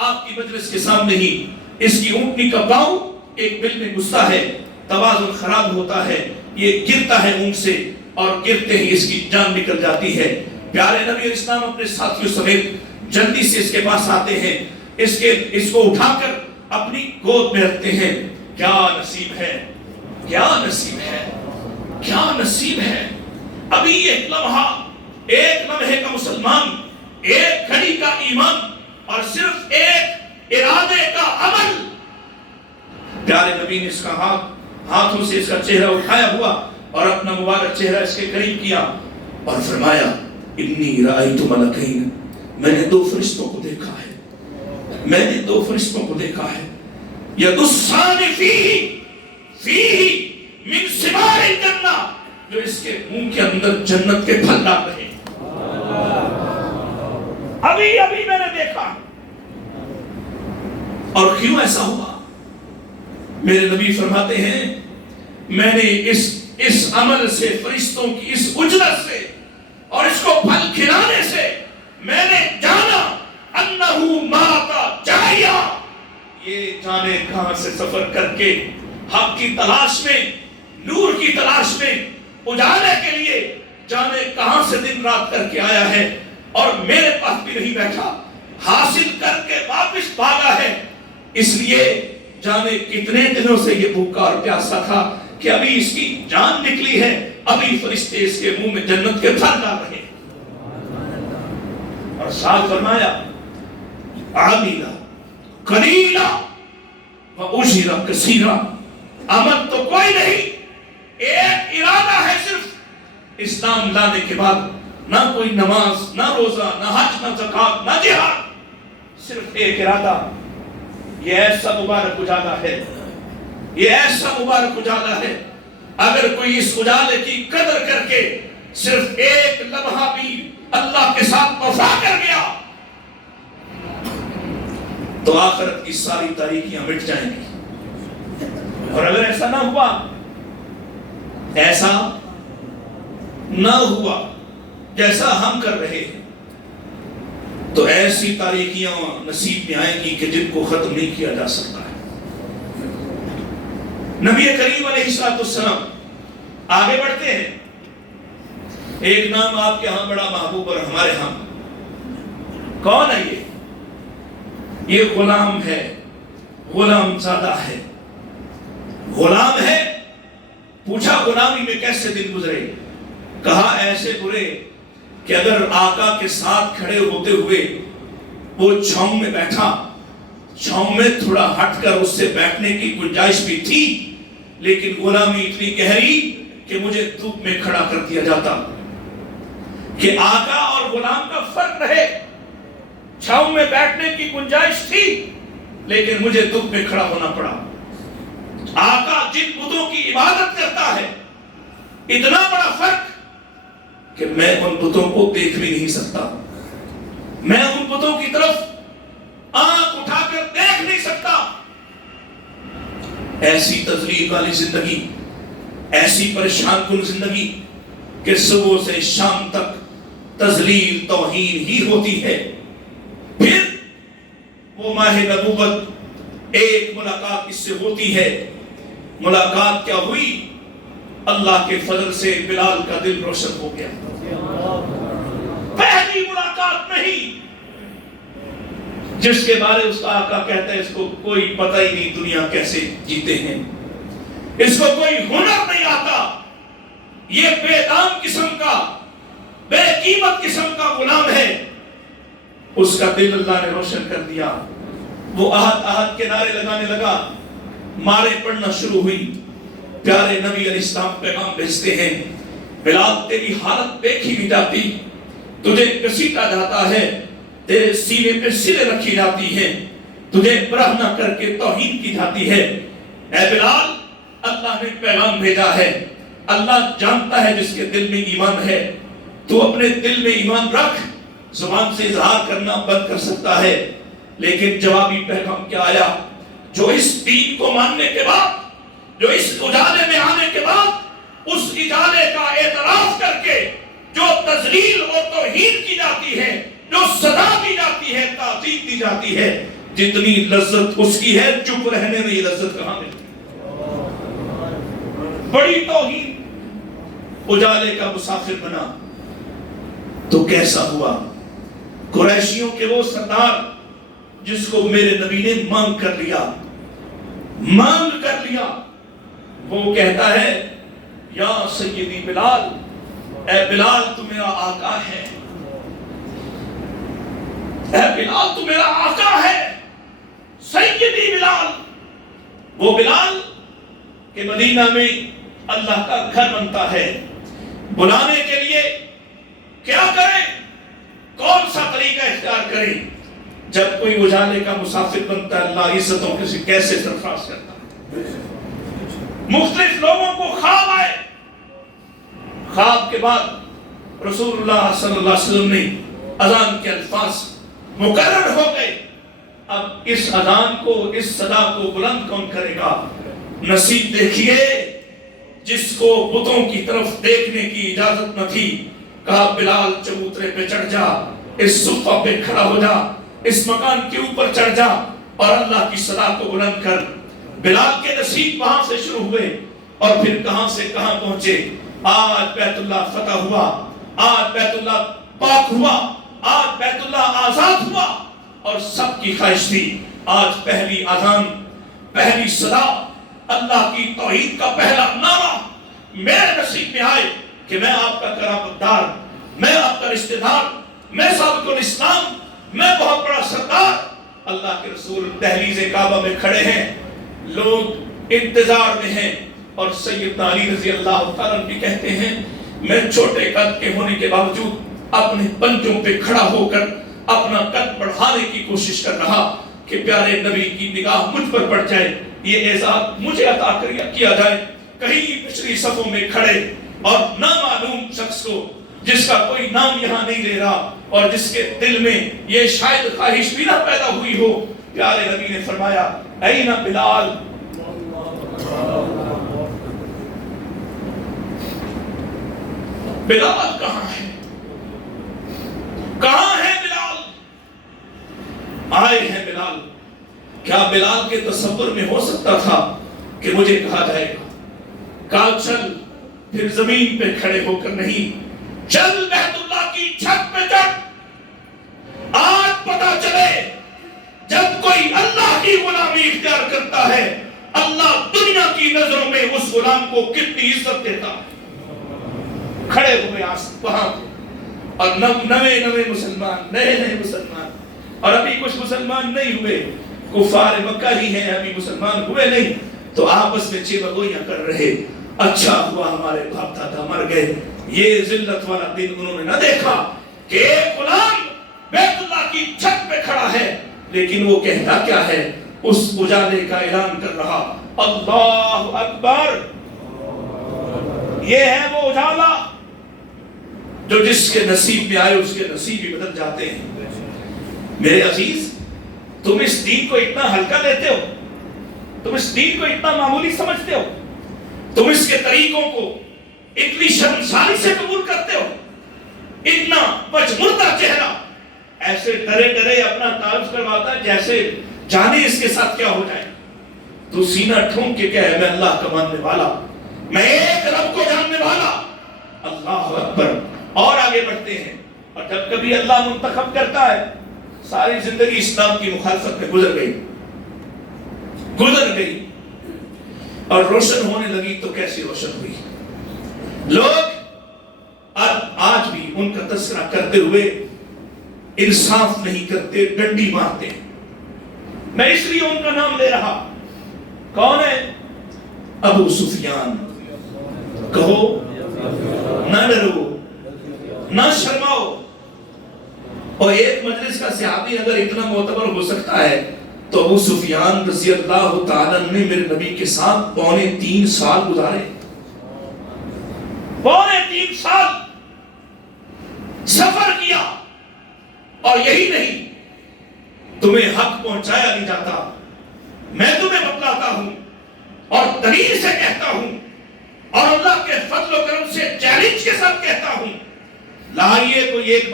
آپ کی مجلس کے سامنے ہی، اس کی اونٹنی کا پاؤں ایک بل میں گھستا ہے، توازن خراب ہوتا ہے، یہ گرتا ہے اونٹ سے اور گرتے ہی اس کی جان نکل جاتی ہے۔ پیارے نبی علیہ السلام اپنے ساتھیوں سمیت جلدی سے اس کے پاس آتے ہیں، اس کو اٹھا کر اپنی گود میں رکھتے ہیں۔ کیا نصیب ہے، کیا نصیب ہے، کیا نصیب ہے۔ ابھی ایک لمحے کا مسلمان، ایک گھڑی کا ایمان اور صرف ایک ارادے کا عمل۔ پیارے نبی نے اس کا ہاتھوں سے اس کا چہرہ اٹھایا ہوا اور اپنا مبارک چہرہ اس کے قریب کیا اور فرمایا انی رأیت ملکین، میں نے 2 فرشتوں کو دیکھا ہے، میں نے 2 فرشتوں کو دیکھا ہے، یدسان فیہ من ثمار الجنہ، جو اس کے منہ کے اندر جنت کے پھل ڈال رہے ہیں۔ ابھی میں نے دیکھا۔ اور کیوں ایسا ہوا؟ میرے نبی فرماتے ہیں میں نے اس عمل سے، فرشتوں کی اس اجرت سے اور اس کو پھل کھلانے سے میں نے جانا انہو ماتا جائیا، یہ جانے کہاں سے سفر کر کے حق کی تلاش میں، نور کی تلاش میں، اجالے کے لیے جانے کہاں سے دن رات کر کے آیا ہے اور میرے پاس بھی نہیں بیٹھا، حاصل کر کے واپس بھاگا ہے۔ اس لیے جانے کتنے دنوں سے یہ بھوکا اور پیاسا تھا کہ ابھی اس کی جان نکلی ہے، ابھی فرشتے اس کے منہ میں جنت کے پھل ڈال رہے ہیں۔ اور ساتھ فرمایا عاملہ قلیلہ واجر کثیرہ، عمل تو کوئی نہیں، ایک ارادہ ہے صرف، اسلام لانے کے بعد نہ کوئی نماز، نہ روزہ، نہ حج، نہ زکات، نہ جہاد، صرف ایک ارادہ۔ یہ ایسا مبارک اجالا ہے، یہ ایسا مبارک اجالا ہے، اگر کوئی اس اجالے کی قدر کر کے صرف ایک لمحہ بھی اللہ کے ساتھ وفا کر گیا تو آخرت کی ساری تاریکیاں مٹ جائیں گی۔ اور اگر ایسا نہ ہوا، ایسا نہ ہوا جیسا ہم کر رہے ہیں، تو ایسی تاریکیاں نصیب میں آئیں گی کہ جن کو ختم نہیں کیا جا سکتا ہے۔ نبی کریم علیہ السلام آگے بڑھتے ہیں۔ ایک نام آپ کے ہاں بڑا محبوب اور ہمارے ہاں، کون ہے یہ غلام ہے، غلام زادہ ہے، غلام ہے، پوچھا غلامی میں کیسے دن گزرے؟ کہا ایسے برے کہ اگر آقا کے ساتھ کھڑے ہوتے ہوئے وہ چھاؤں میں بیٹھا، چھاؤں میں تھوڑا ہٹ کر اس سے بیٹھنے کی گنجائش بھی تھی، لیکن غلامی اتنی گہری کہ مجھے دھوپ میں کھڑا کر دیا جاتا۔ کہ آقا اور غلام کا فرق رہے، چھاؤں میں بیٹھنے کی گنجائش تھی لیکن مجھے دھوپ میں کھڑا ہونا پڑا۔ آقا جن بتوں کی عبادت کرتا ہے، اتنا بڑا فرق کہ میں ان بتوں کو دیکھ بھی نہیں سکتا، میں ان بتوں کی طرف آنکھ اٹھا کر دیکھ نہیں سکتا۔ ایسی تذلیل والی زندگی، ایسی پریشان کن زندگی کہ صبح سے شام تک تذلیل توہین ہی ہوتی ہے۔ پھر وہ ماہ نبوت ایک ملاقات اس سے ہوتی ہے۔ ملاقات کیا ہوئی؟ اللہ کے فضل سے بلال کا دل روشن ہو گیا۔ پہلی ملاقات نہیں جس کے بارے اس کا آقا کہتا ہے اس کو کوئی پتہ ہی نہیں دنیا کیسے جیتے ہیں، اس کو کوئی ہنر نہیں آتا، یہ بے دام قسم کا، بے قیمت قسم کا غلام ہے۔ اس کا دل اللہ نے روشن کر دیا۔ وہ احد احد کے نعرے لگانے لگا، مارے پڑھنا شروع ہوئی۔ پیارے نبی علیہ السلام پیغام بھیجتے ہیں، بلال تیری حالت دیکھی نہیں جاتی، تجھے گھسیٹا جاتا ہے، تیرے سینے پہ سلے رکھی جاتی ہیں، تجھے برہنہ کر کے توہین کی جاتی ہے۔ اے بلال، اللہ نے پیغام بھیجا ہے، اللہ جانتا ہے جس کے دل میں ایمان ہے، تو اپنے دل میں ایمان رکھ، زبان سے اظہار کرنا بند کر سکتا ہے، لیکن جوابی پیغام کیا آیا؟ جو اس دین کو ماننے کے بعد، جو اس اجالے میں آنے کے بعد اس اجالے کا اعتراف کر کے جو تذلیل اور توہین کی جاتی ہے، جو سزا دی جاتی ہے، تعذیب دی جاتی ہے، جتنی لذت اس کی ہے چپ رہنے میں یہ لذت کہاں ملتی؟ بڑی توہین، اجالے کا مسافر بنا تو کیسا ہوا؟ قریشیوں کے وہ سردار جس کو میرے نبی نے مانگ کر لیا، وہ کہتا ہے یا سیدی بلال، اے بلال تو میرا آقا ہے، اے بلال تو میرا آقا ہے، سیدی بلال۔ وہ بلال کہ مدینہ میں اللہ کا گھر بنتا ہے، بلانے کے لیے کیا کریں، کون سا طریقہ اختیار کریں؟ جب کوئی اجالے کا مسافر بنتا ہے، اللہ عزتوں سے کیسے سرفراز کرتا ہے۔ مختلف لوگوں کو خواب آئے، خواب کے بعد رسول اللہ صلی اللہ علیہ وسلم نے اذان کے الفاظ مقرر ہو گئے۔ اب اس اذان کو، اس صدا کو بلند کون کرے گا؟ نصیب دیکھیے جس کو بتوں کی طرف دیکھنے کی اجازت نہ تھی، کہا بلال چبوترے پہ چڑھ جا، اس صفہ پہ کھڑا ہو جا، اس مکان کے اوپر چڑھ جا اور اللہ کی صدا کو بلند کر۔ بلال کے نصیب وہاں سے شروع ہوئے اور پھر کہاں سے کہاں پہنچے۔ آج بیت اللہ فتح ہوا، آج بیت اللہ پاک ہوا، آج بیت اللہ آزاد ہوا، اور سب کی خواہش تھی آج پہلی اذان، پہلی صدا، اللہ کی توحید کا پہلا نعرہ میرے نصیب میں آئے کہ میں آپ کا کرامت دار، میں آپ کا رشتہ دار، میں سابق الاسلام، میں بہت بڑا سردار۔ اللہ کے رسول دہلیز کعبہ میں کھڑے ہیں، لوگ انتظار میں ہیں، اور سیدنا علی رضی اللہ تعالیٰ بھی کہتے ہیں میں چھوٹے قد کے ہونے کے باوجود اپنے پنجوں پہ کھڑا ہو کر اپنا قد بڑھانے کی کوشش کر رہا کہ پیارے نبی کی نگاہ مجھ پر پڑ جائے، یہ اعزاز مجھے عطا کیا جائے۔ کہیں پچھلی صفوں میں کھڑے اور نامعلوم شخص کو، جس کا کوئی نام یہاں نہیں لے رہا اور جس کے دل میں یہ شاید خواہش بھی نہ پیدا ہوئی ہو، پیارے نبی نے فرمایا این بلال، بلال کہاں ہے؟ کہاں ہے بلال؟ آئے ہیں بلال۔ کیا بلال کے تصور میں ہو سکتا تھا کہ مجھے کہا جائے گا کہا چل، پھر زمین پہ کھڑے ہو کر نہیں، چل بیت اللہ کی چھت پہ چڑھ۔ آج پتا چلے جب کوئی اللہ کی غلامی اختیار کرتا ہے، اللہ دنیا کی نظروں میں اس غلام کو کتنی عزت دیتا ہے. کھڑے ہوئے وہاں اور نئے مسلمان نئے مسلمان، اور ابھی کچھ مسلمان نہیں ہوئے، کفار مکہ ہی ہیں، ابھی مسلمان ہوئے نہیں، تو آپس میں چیبگوئیاں کر رہے. اچھا ہوا ہمارے باپ دادا مر گئے. یہ ذلت والا دن انہوں نے نہ دیکھا کہ ایک غلام بیت اللہ کی چھت پہ کھڑا ہے، لیکن وہ کہتا کیا ہے؟ اس اجالے کا اعلان کر رہا، اللہ اکبر. یہ ہے وہ اجالا جو جس کے نصیب میں آئے اس کے نصیب بھی بدل جاتے ہیں. میرے عزیز، تم اس دین کو اتنا ہلکا لیتے ہو، تم اس دین کو اتنا معمولی سمجھتے ہو، تم اس کے طریقوں کو اتنی شرمساری سے قبول کرتے ہو. اتنا پچمردہ چہرہ ایسے ڈرے ڈرے اپنا تعارف کرواتا ہے جیسے جانے اس کے ساتھ کیا ہو جائے. تو سینہ ٹھونک کے کہے، میں اللہ کا ماننے والا، میں ایک رب کو جاننے والا. اللہ اکبر. اور آگے بڑھتے ہیں، اور جب کبھی اللہ منتخب کرتا ہے، ساری زندگی اسلام کی مخالفت میں گزر گئی اور روشن ہونے لگی تو کیسی روشن ہوئی. لوگ آج بھی ان کا تذکرہ کرتے ہوئے انصاف نہیں کرتے، ڈنڈی مارتے. میں اس لیے ان کا نام لے رہا. کون ہے؟ ابو سفیان. کہو نہ ڈرو نہ شرماؤ. اور ایک مجلس کا صحابی اگر اتنا معتبر ہو سکتا ہے تو ابو سفیان رضی اللہ تعالیٰ نے میرے نبی کے ساتھ 3.25 سال گزارے. 3.25 سال سفر کیا. اور یہی نہیں، تمہیں حق پہنچایا نہیں جاتا، میں تمہیں بتلاتا ہوں اور دلیل سے کہتا ہوں اور اللہ کے فضل و کرم سے چیلنج کے ساتھ کہتا ہوں. لائیے کوئی ایک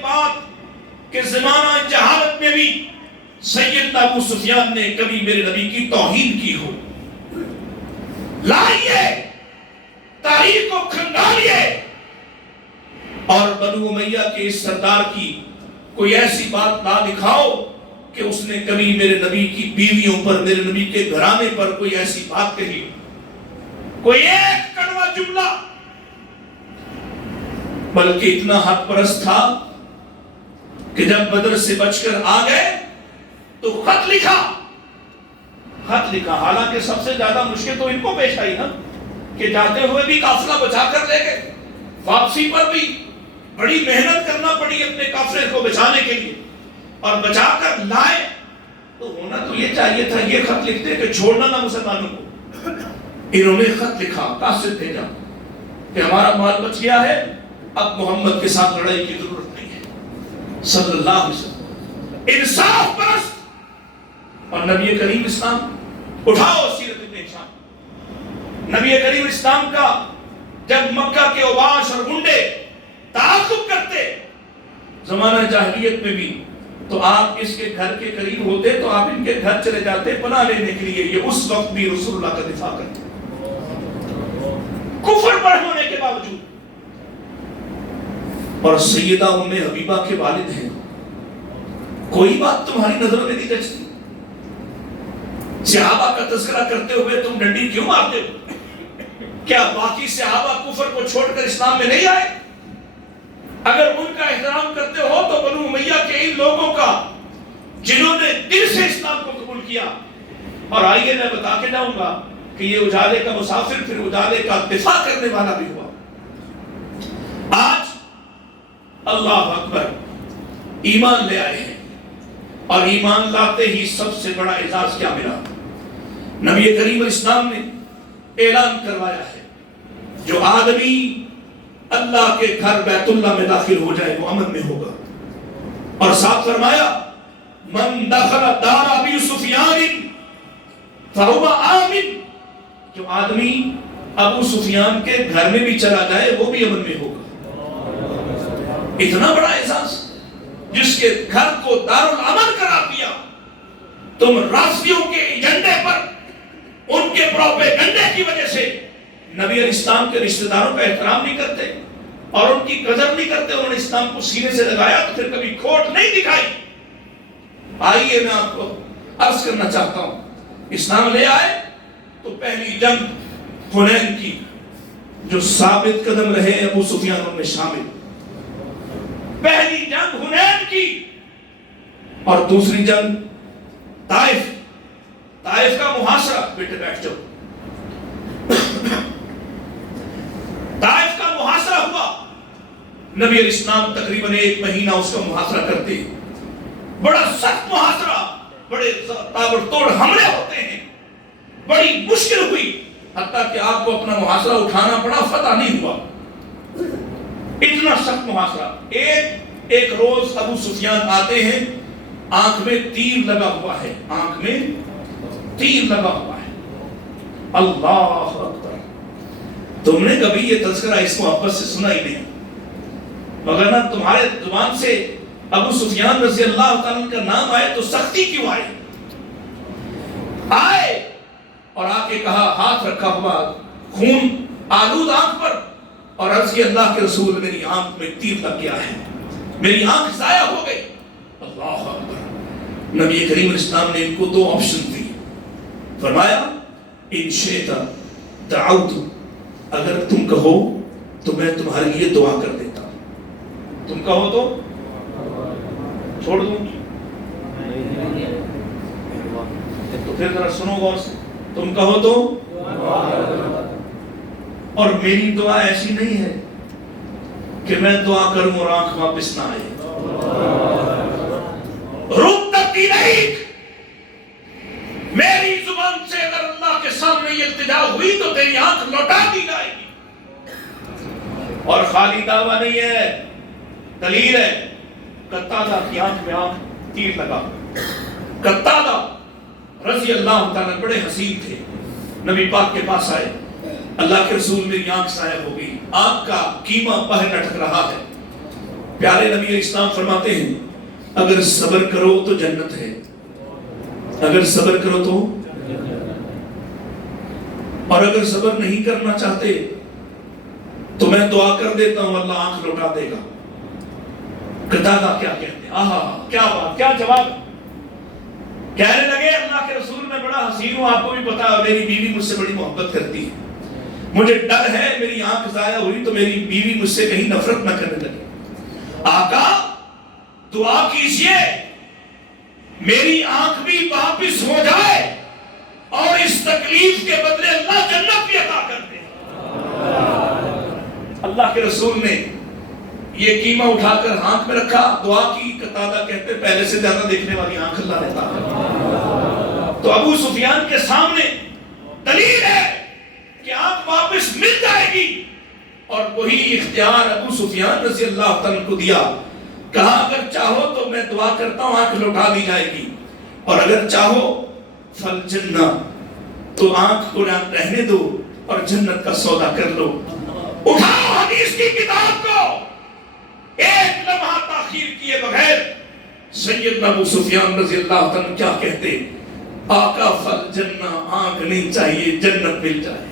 بات کہ زمانہ جہالت میں بھی سیدنا ابو سفیان نے کبھی میرے نبی کی توہین کی ہو. لائیے، تاریخ کو کھنگالیے اور بنو امیہ کے اس سردار کی کوئی ایسی بات نہ دکھاؤ کہ اس نے کبھی میرے نبی کی بیویوں پر، میرے نبی کے گھرانے پر کوئی ایسی بات کہی، کوئی ایک کڑوا جملہ. بلکہ اتنا حق پرست تھا کہ جب بدر سے بچ کر آ گئے تو خط لکھا. حالانکہ سب سے زیادہ مشکل تو ان کو پیش آئی نا کہ جاتے ہوئے بھی قافلہ بچا کر لے گئے، واپسی پر بھی بڑی محنت کرنا پڑی اپنے قافلے کو بچانے کے لیے، اور بچا کر لائے. تو ہونا تو یہ چاہیے تھا یہ خط لکھتے کہ چھوڑنا نہ مسلمانوں کو. انہوں نے خط لکھا، قاصد بھیجا کہ ہمارا مال بچ گیا ہے، اب محمد کے ساتھ لڑائی کی ضرورت نہیں ہے صلی اللہ علیہ وسلم. انصاف پرست. اور نبی کریم اسلام، اٹھاؤ سیرت ابن ہشام. نبی کریم اسلام کا جب مکہ کے اوباش اور گنڈے تعاقب کرتے زمانہ جاہلیت میں بھی، تو آپ اس کے گھر کے قریب ہوتے تو آپ ان کے گھر چلے جاتے پناہ لینے کے لیے. یہ اس وقت بھی رسول اللہ کا دفاع کرتے کفر پر ہونے کے باوجود. اور سیدہ ام حبیبہ کے والد ہیں، کوئی بات تمہاری نظروں میں نہیں جچتی. صحابہ کا تذکرہ کرتے ہوئے تم ڈنڈی کیوں مارتے ہو؟ کیا باقی صحابہ کفر کو چھوڑ کر اسلام میں نہیں آئے؟ اگر ان کا احترام کرتے ہو تو بنو امیہ کے ان لوگوں کا جنہوں نے دل سے اسلام کو قبول کیا. اور آئیے میں بتا کے جاؤں گا کہ یہ اجالے کا مسافر پھر اجالے کا دفاع کرنے والا بھی ہوا. آج اللہ اکبر ایمان لے آئے ہیں، اور ایمان لاتے ہی سب سے بڑا اعزاز کیا ملا؟ نبی کریم اسلام نے اعلان کروایا ہے جو آدمی اللہ کے گھر بیت اللہ میں داخل ہو جائے وہ امن میں ہوگا. اور ساتھ فرمایا من دخل دار ابی سفیان فہو آمن. جو آدمی ابو سفیان کے گھر میں بھی چلا جائے وہ بھی امن میں ہوگا. اتنا بڑا اعزاز، جس کے گھر کو دارالامن قرار دیا. تم رافضیوں کے ایجنڈے پر، ان کے پروپیگنڈے کی وجہ سے نبی علیہ السلام کے رشتہ داروں کا احترام نہیں کرتے اور ان کی قدر نہیں کرتے. انہوں نے اسلام کو سینے سے لگایا تو پھر کبھی کھوٹ نہیں دکھائی. آئیے میں آپ کو عرض کرنا چاہتا ہوں، اسلام لے آئے تو پہلی جنگ حنین کی جو ثابت قدم رہے ابو سفیان ان میں شامل، پہلی جنگ حنین کی، اور دوسری جنگ طائف کا محاصرہ، بیٹے بیٹھ جاؤ، طائف کا محاصرہ ہوا، نبی علیہ السلام تقریباً 1 مہینہ اس کا محاصرہ کرتے، بڑا سخت محاصرہ، بڑے تابڑتوڑ حملے ہوتے ہیں، بڑی مشکل ہوئی، حتیٰ کہ آپ کو اپنا محاصرہ اٹھانا پڑا، فتح نہیں ہوا، اتنا سخت محاصرہ۔ ایک روز ابو سفیان آتے ہیں، آنکھ میں تیر لگا ہوا ہے، آنکھ میں تیر لگا ہوا ہے، اللہ اکبر۔ تم نے کبھی یہ تذکرہ اس محبت سے سنا ہی نہیں، مگر نہ تمہارے زبان سے ابو سفیان رضی اللہ تعالیٰ کا نام آئے تو سختی کیوں آئے اور آ کے کہا، ہاتھ رکھا ہوا خون آلود آنکھ پر، اور عرض کی اللہ کے رسول میری آنکھ میں تیر لگ گیا ہے، میری آنکھ ضائع ہو گئی، اللہ اکبر۔ نبی کریم علیہ السلام نے ان کو 2 آپشن دی، فرمایا ان شئت دعوت، اگر تم کہو تو میں تمہارے لیے دعا کر دیتا ہوں، تم کہو تو چھوڑ دوں، تو پھر ذرا سنو غور سے، تم کہو تو، اور میری دعا ایسی نہیں ہے کہ میں دعا کروں اور آنکھ واپس نہ آئے، رک تکتی نہیں، میری زبان سے اگر اللہ کے سامنے یہ التجا ہوئی تو تیری آنکھ لوٹا دی جائے گی، اور خالی دعویٰ نہیں ہے، دلیل ہے، قتادہ کی آنکھ میں تیر لگا، قتادہ رضی اللہ تعالیٰ بڑے حسین تھے، نبی پاک کے پاس آئے، اللہ کے رسول میری آنکھ ضائع ہو گئی، آنکھ کا کیما باہر لٹک رہا ہے، پیارے نبی علیہ السلام فرماتے ہیں اگر صبر کرو تو جنت ہے، اگر صبر کرو تو، اور اگر صبر نہیں کرنا چاہتے تو میں دعا کر دیتا ہوں اللہ آنکھ لوٹا دے گا۔ قتادہ کیا کہتے ہیں، آہا کیا بات، کیا جواب، کہنے لگے اللہ کے رسول میں بڑا حسین ہوں، آپ کو بھی پتا ہے میری بیوی مجھ سے بڑی محبت کرتی ہے، مجھے ڈر ہے میری آنکھ ضائع ہوئی تو میری بیوی مجھ سے کہیں نفرت نہ کرنے لگے، آقا دعا کیجئے میری آنکھ بھی واپس ہو جائے اور اس تکلیف کے بدلے اللہ جنت بھی عطا کر دے۔ اللہ کے رسول نے یہ قیمہ اٹھا کر آنکھ میں رکھا، دعا کی، قتادہ کہتے پہلے سے زیادہ دیکھنے والی آنکھ اللہ دیتا ہے۔ تو ابو سفیان کے سامنے دلیل ہے کہ آنکھ واپس مل جائے گی، اور وہی اختیار ابو سفیان رضی اللہ تعالیٰ کو دیا، کہا اگر چاہو تو میں دعا کرتا ہوں آنکھ لوٹا دی جائے گی، اور اگر چاہو فالجنہ تو آنکھ کو رہنے دو اور جنت کا سودا کر لو۔ اٹھاؤ حدیث کی کتاب کو، ایک لمحہ تاخیر کیے بغیر سیدنا ابو سفیان رضی اللہ تعالیٰ کیا کہتے، آقا فالجنہ، آنکھ نہیں چاہیے، جنت مل جائے۔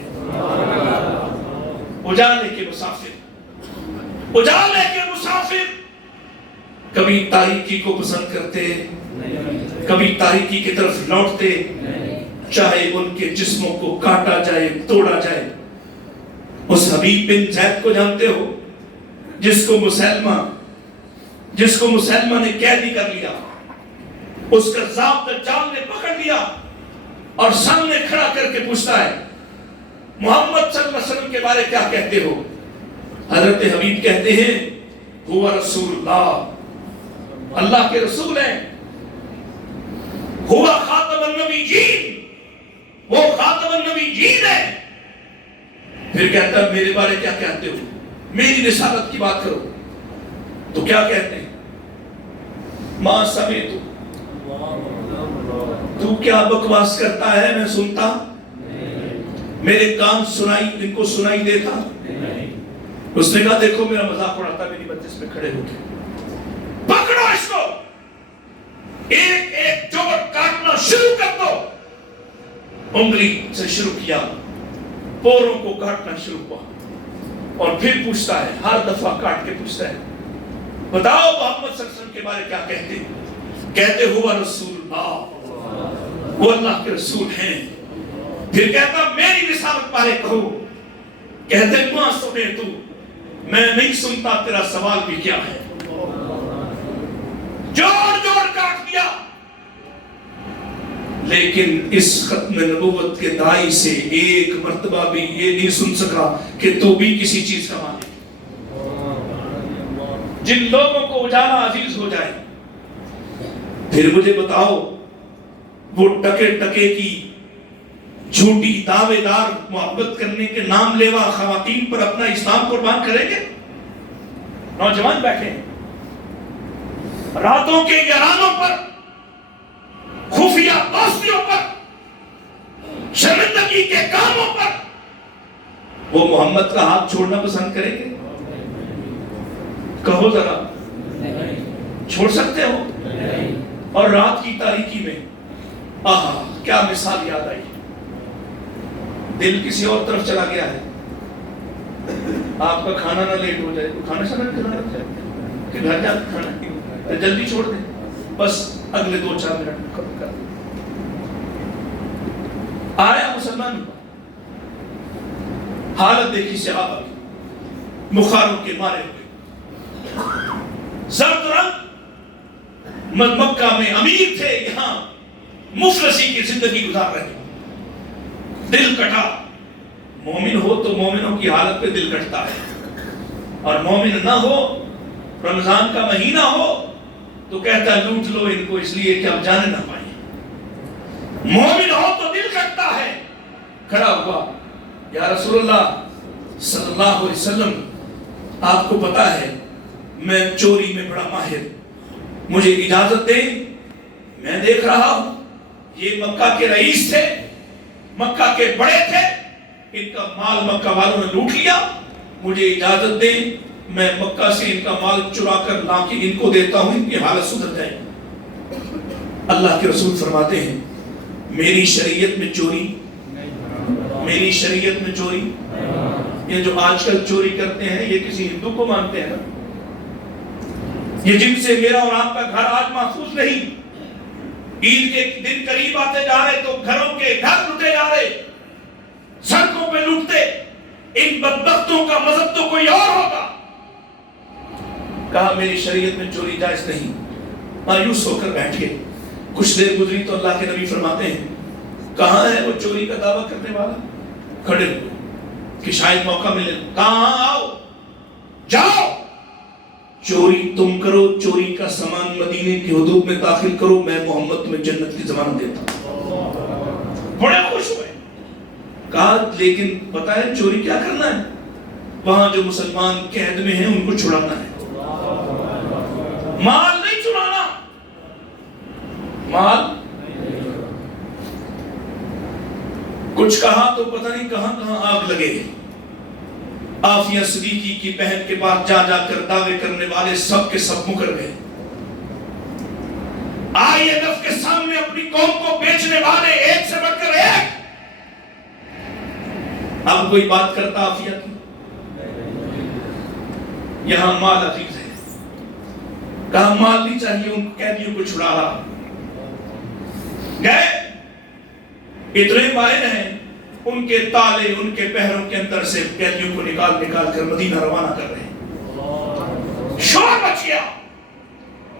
اجالے کے مسافر، اجالے کے مسافر کبھی تاریکی کو پسند کرتے، کبھی تاریکی کی طرف لوٹتے، چاہے ان کے جسموں کو کاٹا جائے، توڑا جائے۔ اس حبیب بن زید کو جانتے ہو جس کو مسلمہ نے قیدی کر لیا، اس کا ضابط دجال نے پکڑ لیا اور سامنے کھڑا کر کے پوچھتا ہے محمد صلی اللہ علیہ وسلم کے بارے کیا کہتے ہو؟ حضرت حبیب کہتے ہیں ہوا رسول اللہ، اللہ کے رسول ہیں، ہوا خاتم النبیین، وہ خاتم النبیین ہے۔ پھر کہتا ہے میرے بارے کیا کہتے ہو؟ میری رسالت کی بات کرو۔ تو کیا کہتے ہیں؟ ما سمیتو، تو کیا بکواس کرتا ہے میں سنتا، میرے کان ان کو سنائی دیتا۔ اس نے کہا دیکھو میرا مذاق اڑاتا، میری مجلس میں کھڑے ہو کے پکڑو اس کو، ایک ایک جوڑ کاٹنا شروع کر دو۔ انگلی سے شروع کیا، پوروں کو کاٹنا شروع ہوا، اور پھر پوچھتا ہے، ہر دفعہ کاٹ کے پوچھتا ہے بتاؤ محمد صلی اللہ علیہ وسلم کے بارے کیا کہتے ہیں؟ کہتے ہوا رسول اللہ، وہ اللہ کے رسول ہیں۔ پھر کہتا میری رسالت بارے کہو، کہتے ما سمعت، میں نہیں سنتا، تیرا سوال بھی کیا ہے؟ جوڑ جوڑ کاٹ دیا. لیکن اس ختم نبوت کے دائی سے ایک مرتبہ بھی یہ نہیں سن سکا کہ تو بھی کسی چیز کا مالک. جن لوگوں کو اجالا عزیز ہو جائے، پھر مجھے بتاؤ وہ ٹکے ٹکے کی جھوٹی دعوے دار محبت کرنے کے نام لیوا خواتین پر اپنا اسلام قربان کریں گے؟ نوجوان بیٹھے ہیں راتوں کے گرانوں پر، خفیہ دوستیوں پر، شرمندگی کے کاموں پر، وہ محمد کا ہاتھ چھوڑنا پسند کریں گے؟ کہو ذرا، چھوڑ سکتے ہو؟ اور رات کی تاریکی میں آہا کیا مثال یاد آئی. دل کسی اور طرف چلا گیا ہے. آپ کا کھانا نہ لیٹ ہو جائے تو کھانا شانا کھلانا جائے کہ گھر جا کے کھانا جلدی چھوڑ دیں، بس اگلے 2-4 منٹ کب کر آیا. مسلمان حالت دیکھی صحابہ کی، بخاروں کے مارے ہوئے، زرد رنگ، مکہ میں امیر تھے، یہاں مفلسی کی زندگی گزار رہے. دل کٹا. مومن ہو تو مومنوں کی حالت پہ دل کٹتا ہے، اور مومن نہ ہو، رمضان کا مہینہ ہو تو کہتا ہے لوٹ لو ان کو اس لیے کہ اب جانے نہ پائیں. مومن ہو تو دل کٹتا ہے. کھڑا ہوا، یا رسول اللہ صلی اللہ علیہ وسلم، آپ کو پتا ہے میں چوری میں بڑا ماہر، مجھے اجازت دیں. میں دیکھ رہا ہوں یہ مکہ کے رئیس تھے، مکہ کے بڑے تھے، ان کا مال مکہ والوں نے لوٹ لیا، مجھے اجازت دیں میں مکہ سے ان کا مال چرا کر لا کے ان کو دیتا ہوں، ان کی حالت سدھر جائے. اللہ کے رسول فرماتے ہیں میری شریعت میں چوری، میری شریعت میں چوری، یہ جو آج کل چوری کرتے ہیں یہ کسی ہندو کو مانتے ہیں نا، یہ جن سے میرا اور آپ کا گھر آج محفوظ نہیں. عید کے دن قریب آتے جا رہے تو گھروں کے گھر لوٹے جا رہے، سڑکوں پہ لوٹتے. ان بدبختوں کا مذہب تو کوئی اور ہوگا. کہا میری شریعت میں چوری جائز نہیں. مایوس ہو کر بیٹھ گئے. کچھ دیر گزری تو اللہ کے نبی فرماتے ہیں کہاں ہے وہ چوری کا دعویٰ کرنے والا؟ کھڑے ہوئے کہ شاید موقع ملے. کہاں آؤ، جاؤ، چوری تم کرو، چوری کا سامان مدینے کی حدود میں داخل کرو، میں محمد تمہیں جنت کی ضمانت دیتا ہوں. بڑے خوش ہوئے. کہا لیکن بتائیں چوری کیا کرنا ہے؟ وہاں جو مسلمان قید میں ہیں ان کو چھڑانا ہے، مال نہیں چھڑانا. مال کچھ کہا تو پتہ نہیں کہاں کہاں آگ لگے. آفیہ صدیقی کی بہن کے بعد جا جا کر دعوے کرنے والے سب کے سب مکر گئے. IMF کے سامنے اپنی قوم کو بیچنے والے ایک سے بڑھ کر ایک. اب کوئی بات کرتا آفیہ کی؟ یہاں مال عزیز ہے. کہا مال نہیں چاہیے، ان قیدیوں کو چھڑا رہا. گئے، اتنے ماہر ہیں، ان کے تالے ان کے پہروں کے اندر سے قیدیوں کو نکال کر مدینہ روانہ کر رہے ہیں. شور مچ گیا.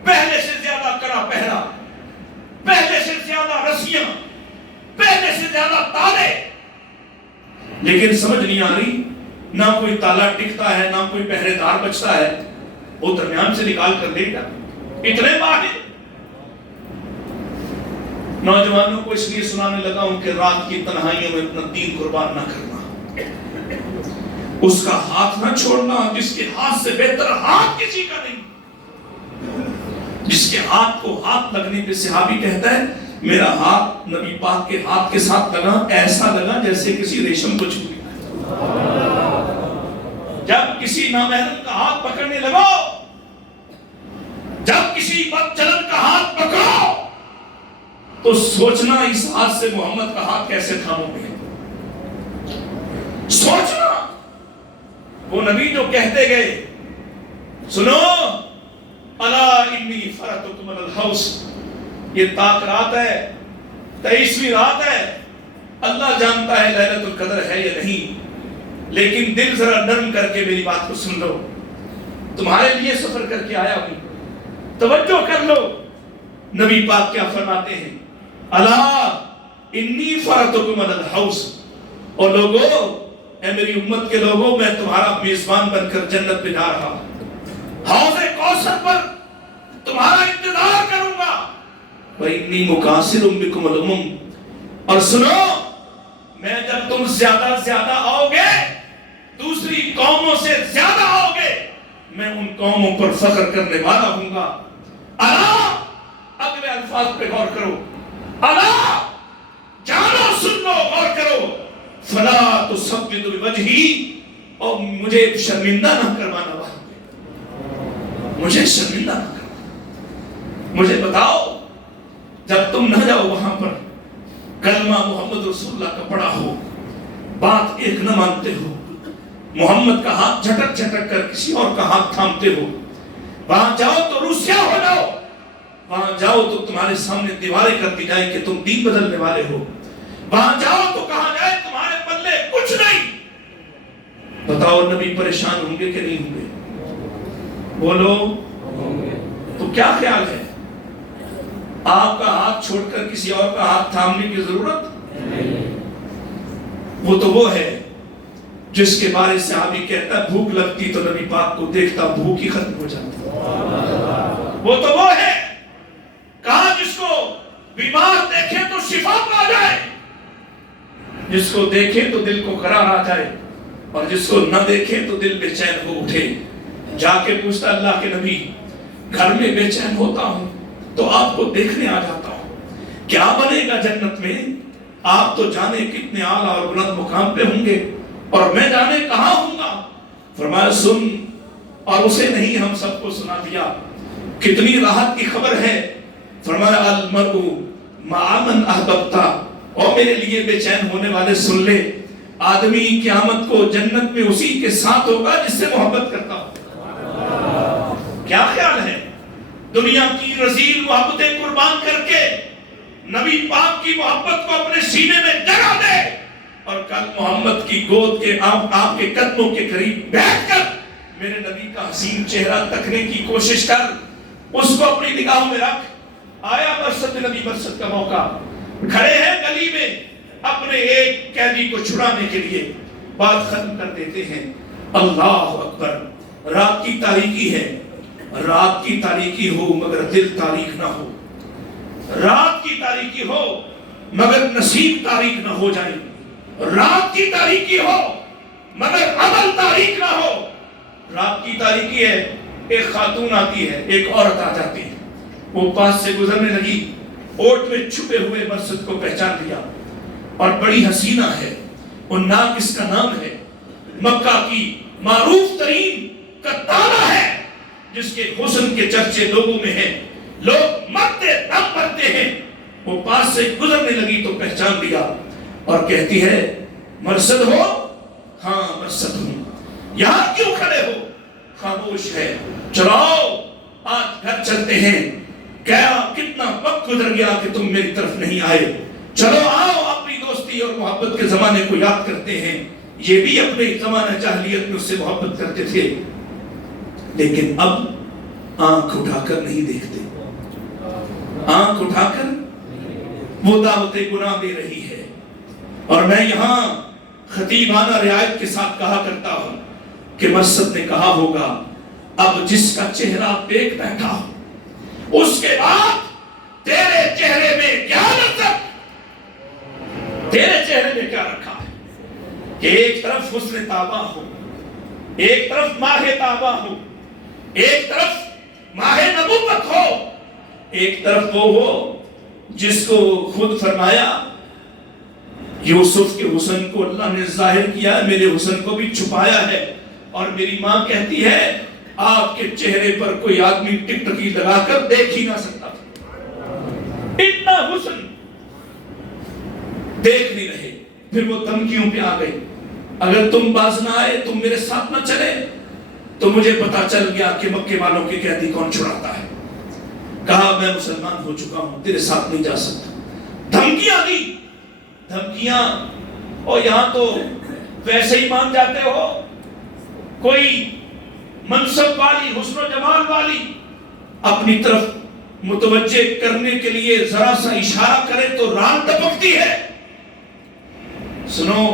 پہلے سے زیادہ کڑا پہرا، پہلے سے زیادہ رسیاں، پہلے سے زیادہ تالے. لیکن سمجھ نہیں آ رہی، نہ کوئی تالا ٹکتا ہے، نہ کوئی پہرے دار بچتا ہے. وہ درمیان سے نکال کر دے گا. اتنے ماہر. نوجوانوں کو اس لیے سنانے لگا ہوں کہ رات کی تنہائیوں میں اپنا دین قربان نہ کرنا، اس کا ہاتھ نہ چھوڑنا جس کے ہاتھ سے بہتر ہاتھ کسی کا نہیں. جس کے ہاتھ کو ہاتھ لگنے پہ صحابی کہتا ہے میرا ہاتھ نبی پاک کے ہاتھ کے ساتھ لگا، ایسا لگا جیسے کسی ریشم کو چھو لیا. جب کسی نامحرم کا ہاتھ پکڑنے لگو، جب کسی بدچلن کا ہاتھ پکڑو تو سوچنا اس ہاتھ سے محمد کا ہاتھ کیسے تھامو گے. سوچنا. وہ نبی جو کہتے گئے سنو الا انی فرتکم الحوض، یہ طاق رات ہے، 23ویں رات ہے، اللہ جانتا ہے لیلۃ القدر ہے یا نہیں، لیکن دل ذرا نرم کر کے میری بات کو سن لو، تمہارے لیے سفر کر کے آیا ہوں، توجہ کر لو۔ نبی پاک کیا فرماتے ہیں؟ الا انی فرطکم علی الحوض، اور لوگوں، اے میری امت کے لوگوں، میں تمہارا میزبان بن کر جنت میں جا رہا ہوں، حوض کوثر پر تمہارا انتظار کروں گا، وانی مکاثر بکم الامم، اور سنو، میں جب تم زیادہ زیادہ آؤ گے، دوسری قوموں سے زیادہ آؤ گے، میں ان قوموں پر فخر کرنے والا ہوں گا۔ الا، اگلے الفاظ پہ غور کرو، الا، جانو، سن لو، غور کرو، فلا تسبد بوجہی، اور مجھے شرمندہ نہ کروانا وہاں پہ، مجھے شرمندہ نہ کروانا۔ مجھے بتاؤ، جب تم نہ جاؤ وہاں پر، کلمہ محمد رسول اللہ کا پڑھا ہو، بات ایک نہ مانتے ہو، محمد کا ہاتھ جھٹک جھٹک کر کسی اور کا ہاتھ تھامتے ہو، وہاں جاؤ تو روسیا ہو جاؤ، وہاں جاؤ تو تمہارے سامنے دیواریں کر دی جائیں کہ تم دین بدلنے والے ہو، وہاں جاؤ تو کہا جائے تمہارے پلے کچھ نہیں، بتاؤ نبی پریشان ہوں گے کہ نہیں ہوں گے؟ بولو، تو کیا خیال ہے؟ آپ کا ہاتھ چھوڑ کر کسی اور کا ہاتھ تھامنے کی ضرورت؟ وہ تو وہ ہے جس کے بارے سے صحابی کہتا ہے بھوک لگتی تو نبی پاک کو دیکھتا بھوک ہی ختم ہو جاتی۔ وہ تو وہ ہے، کہا جس کو بیمار دیکھے تو شفا پا جائے، جس کو دیکھے تو دل کو قرار آ جائے، اور جس کو نہ دیکھے تو دل بے چین ہو اٹھے۔ جا کے پوچھتا اللہ کے نبی، گھر میں بے چین ہوتا ہوں تو آپ کو دیکھنے آ جاتا ہوں، کیا بنے گا جنت میں؟ آپ تو جانے کتنے اعلیٰ اور بلند مقام پہ ہوں گے، اور میں جانے کہاں ہوں گا؟ فرمایا سن، اور اسے نہیں ہم سب کو سنا دیا، کتنی راحت کی خبر ہے۔ فرمایا المرء مع من احببت، اور میرے لیے بے چین ہونے والے سن لے، آدمی قیامت کو جنت میں اسی کے ساتھ ہوگا جس سے محبت کرتا ہو۔ کیا خیال ہے؟ دنیا کی رذیل محبتیں قربان کر کے نبی پاک کی محبت کو اپنے سینے میں جگہ دے، اور کل محمد کی گود کے آپ کے قدموں کے قریب بیٹھ کر میرے نبی کا حسین چہرہ تکنے کی کوشش کر، اس کو اپنی نگاہوں میں رکھ۔ آیا مرصد نبی مرصد کا موقع، کھڑے ہیں گلی میں اپنے ایک قیدی کو چھڑانے کے لیے، بات ختم کر دیتے ہیں۔ اللہ اکبر، رات کی تاریکی ہے، رات کی تاریکی ہو مگر دل تاریک نہ ہو، رات کی تاریکی ہو مگر نصیب تاریک نہ ہو جائے، رات کی تاریکی ہو مگر عمل تاریک نہ ہو۔ رات کی تاریکی ہے، ایک خاتون آتی ہے، ایک عورت آ جاتی ہے، وہ پاس سے گزرنے لگی، اوٹ میں چھپے ہوئے مرصد کو پہچان لیا، اور بڑی حسینہ ہے، وہ ناک اس کا نام ہے، مکہ کی معروف ترین کتانہ ہے، جس کے حسن کے چرچے لوگوں میں ہیں، لوگ مرتے دم مرتے ہیں۔ وہ پاس سے گزرنے لگی تو پہچان لیا، اور کہتی ہے مرصد ہو؟ ہاں مرصد ہوں۔ یہاں کیوں کھڑے ہو؟ خاموش ہے۔ چلاؤ آج گھر چلتے ہیں، کیا کتنا وقت گزر گیا کہ تم میری طرف نہیں آئے، چلو آؤ اپنی دوستی اور محبت کے زمانے کو یاد کرتے ہیں۔ یہ بھی اپنے زمانہ جاہلیت میں اس سے محبت کرتے تھے، لیکن اب آنکھ اٹھا کر نہیں دیکھتے، آنکھ اٹھا کر وہ دعوت گناہ دے رہی ہے۔ اور میں یہاں خطیبانہ رعایت کے ساتھ کہا کرتا ہوں کہ مرصد نے کہا ہوگا اب جس کا چہرہ دیکھ بیٹھا اس کے بعد تیرے چہرے میں کیا لذت، تیرے چہرے میں کیا رکھا ہے کہ ایک طرف حسن طابع ہو، ایک طرف ماہ طابع ہو، ایک طرف ماہ نبوت ہو، ایک طرف وہ ہو جس کو خود فرمایا یوسف کے حسن کو اللہ نے ظاہر کیا ہے، میرے حسن کو بھی چھپایا ہے، اور میری ماں کہتی ہے آپ کے چہرے پر کوئی آدمی ٹکٹکی لگا کر دیکھ ہی نہ سکتا تھا، اتنا حسن دیکھ نہیں رہے۔ پھر وہ دھمکیوں پہ آ گئی، اگر تم باز نہ آئے، تم میرے ساتھ نہ چلے تو مجھے پتا چل گیا کہ مکے والوں کے قیدی کون چھڑاتا ہے۔ کہا میں مسلمان ہو چکا ہوں، تیرے ساتھ نہیں جا سکتا۔ دھمکیاں دی، دھمکیاں، اور یہاں تو ویسے ہی مان جاتے ہو، کوئی منصب والی حسن و جمال والی اپنی طرف متوجہ کرنے کے لیے ذرا سا اشارہ کرے تو ران ٹپکتی ہے۔ سنو،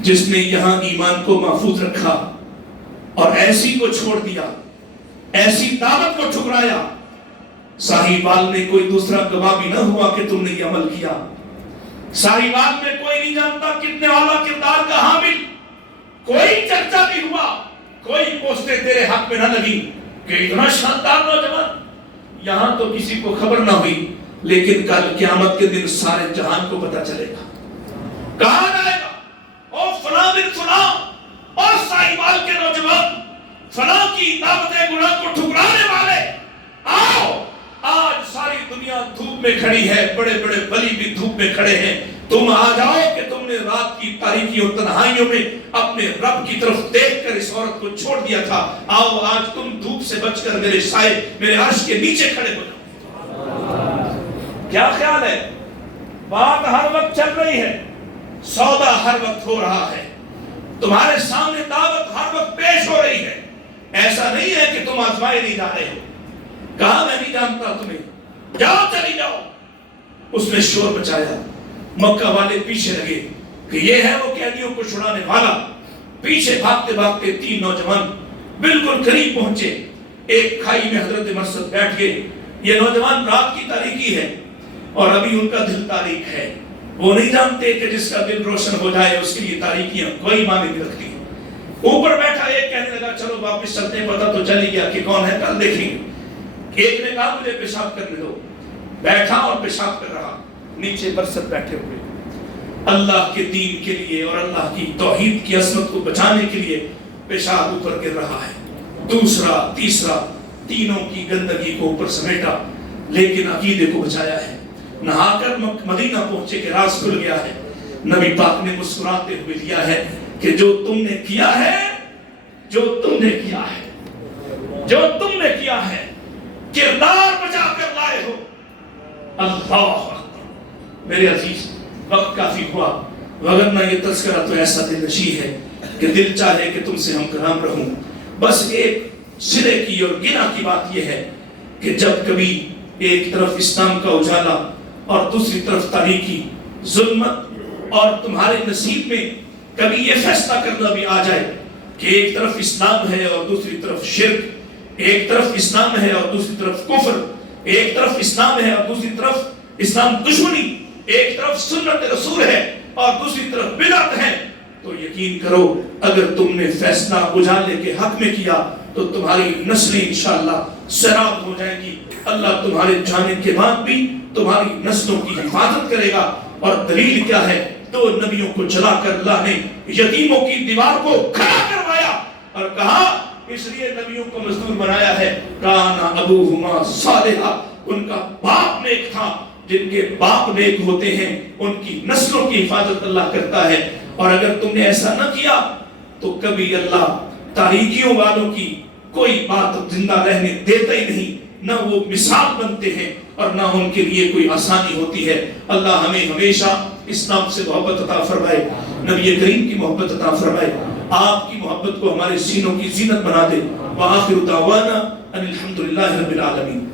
جس نے یہاں ایمان کو محفوظ رکھا اور ایسی کو چھوڑ دیا، ایسی دعوت کو ٹھکرایا، ساہیوال میں کوئی دوسرا گواہ بھی نہ ہوا کہ تم نے یہ عمل کیا۔ ساہیوال میں کوئی نہیں جانتا کتنے والا کردار کا حامل، کوئی چرچا نہیں ہوا، کوئی پوسٹیں تیرے حق میں نہ لگی کہ اتنا شاندار نوجوان، یہاں تو کسی کو خبر نہ ہوئی، لیکن کل قیامت کے دن سارے جہان کو پتہ چلے گا۔ کہاں آئے گا؟ او فلاں بن فلاں اور ساہیوال کے نوجوان، فلاں کی دعوت گناہ کو ٹھکرانے والے، آؤ، آج ساری دنیا دھوپ میں کھڑی ہے، بڑے بڑے ولی بھی دھوپ میں کھڑے ہیں، تم آ جاؤ کہ تم نے رات کی تاریکی اور تنہائیوں میں اپنے رب کی طرف دیکھ کر اس عورت کو چھوڑ دیا تھا، آؤ آج تم دھوپ سے بچ کر میرے سائے، میرے عرش کے نیچے کھڑے ہو جاؤ۔ کیا خیال ہے؟ بات ہر وقت چل رہی ہے، سودا ہر وقت ہو رہا ہے، تمہارے سامنے دعوت ہر وقت پیش ہو رہی ہے، ایسا نہیں ہے کہ تم آزمائے نہیں جا رہے ہو۔ کہا میں نہیں جانتا تمہیں، جاؤ چلی جاؤ۔ اس نے شور مچایا، مکہ والے پیچھے لگے کہ یہ ہے وہ قیدیوں کو چھڑانے والا۔ پیچھے بھاگتے بھاگتے تین نوجوان بالکل قریب پہنچے، ایک کھائی میں حضرت مرثد بیٹھ گئے۔ یہ نوجوان رات کی تاریکی ہے اور ابھی ان کا دل تاریک ہے، وہ نہیں جانتے کہ جس کا دل روشن ہو جائے اس کے لیے تاریکیاں کوئی معنی نہیں رکھتی۔ اوپر بیٹھا ایک کہنے لگا چلو واپس چلتے ہیں، پتہ تو چلی گیا کہ کون ہے، کل دیکھیں گے۔ ایک نے کہا مجھے پیشاب کرنے دو، بیٹھا اور پیشاب کر رہا، نیچے مرثد بیٹھے ہوئے۔ اللہ کے دین کے لیے اور اللہ کی توحید کی عظمت کو بچانے کے لیے پیشاب اوپر گر رہا ہے، دوسرا تیسرا، تینوں کی گندگی کو اوپر سمیٹا لیکن عقیدے کو بچایا ہے۔ نہا کر مدینہ پہنچے کہ راز کھل گیا ہے۔ نبی پاک نے مسکراتے ہوئے دیا ہے کہ جو تم نے کیا ہے، جو تم نے کیا ہے، جو تم نے کیا ہے، کردار بچا کر لائے ہو۔ اللہ اکبر۔ میرے عزیز، وقت کافی ہوا، وگرنہ یہ تذکرہ تو ایسا دل نشیں ہے کہ دل چاہے کہ تم سے ہم کلام رہوں۔ بس ایک سرے کی اور گنا کی بات یہ ہے کہ جب کبھی ایک طرف اسلام کا اجالا اور دوسری طرف تاریکی، ظلمت، اور تمہارے نصیب میں کبھی یہ فیصلہ کرنا بھی آ جائے کہ ایک طرف اسلام ہے اور دوسری طرف شرک، ایک طرف اسلام ہے اور دوسری طرف کفر، ایک طرف اسلام ہے اور دوسری طرف اسلام دشمنی، ایک طرف سنت رسول ہے اور دوسری طرف بدعت ہے، تو یقین کرو اگر تم نے فیصلہ اجالے کے حق میں کیا تو تمہاری نسلیں انشاءاللہ سیراب ہو جائیں گی۔ اللہ تمہارے جانے کے بعد بھی تمہاری نسلوں کی حفاظت کرے گا۔ اور دلیل کیا ہے؟ دو نبیوں کو جلا کر اللہ نے یتیموں کی دیوار کو کھڑا کروایا اور کہا اس لیے نبیوں کو مزدور بنایا ہے، کانا ابوہما صالحا، ان کا باپ نیک تھا، جن کے باپ نیک ہوتے ہیں ان کی نسلوں کی حفاظت اللہ کرتا ہے۔ اور اگر تم نے ایسا نہ کیا تو کبھی اللہ تاریکیوں والوں کی کوئی بات زندہ رہنے دیتا ہی نہیں، نہ وہ مثال بنتے ہیں اور نہ ان کے لیے کوئی آسانی ہوتی ہے۔ اللہ ہمیں ہمیشہ اسلام سے محبت عطا فرمائے، نبی کریم کی محبت عطا فرمائے، آپ کی محبت کو ہمارے سینوں کی زینت بنا دے۔ وآخر دعوانا ان الحمدللہ رب العالمین۔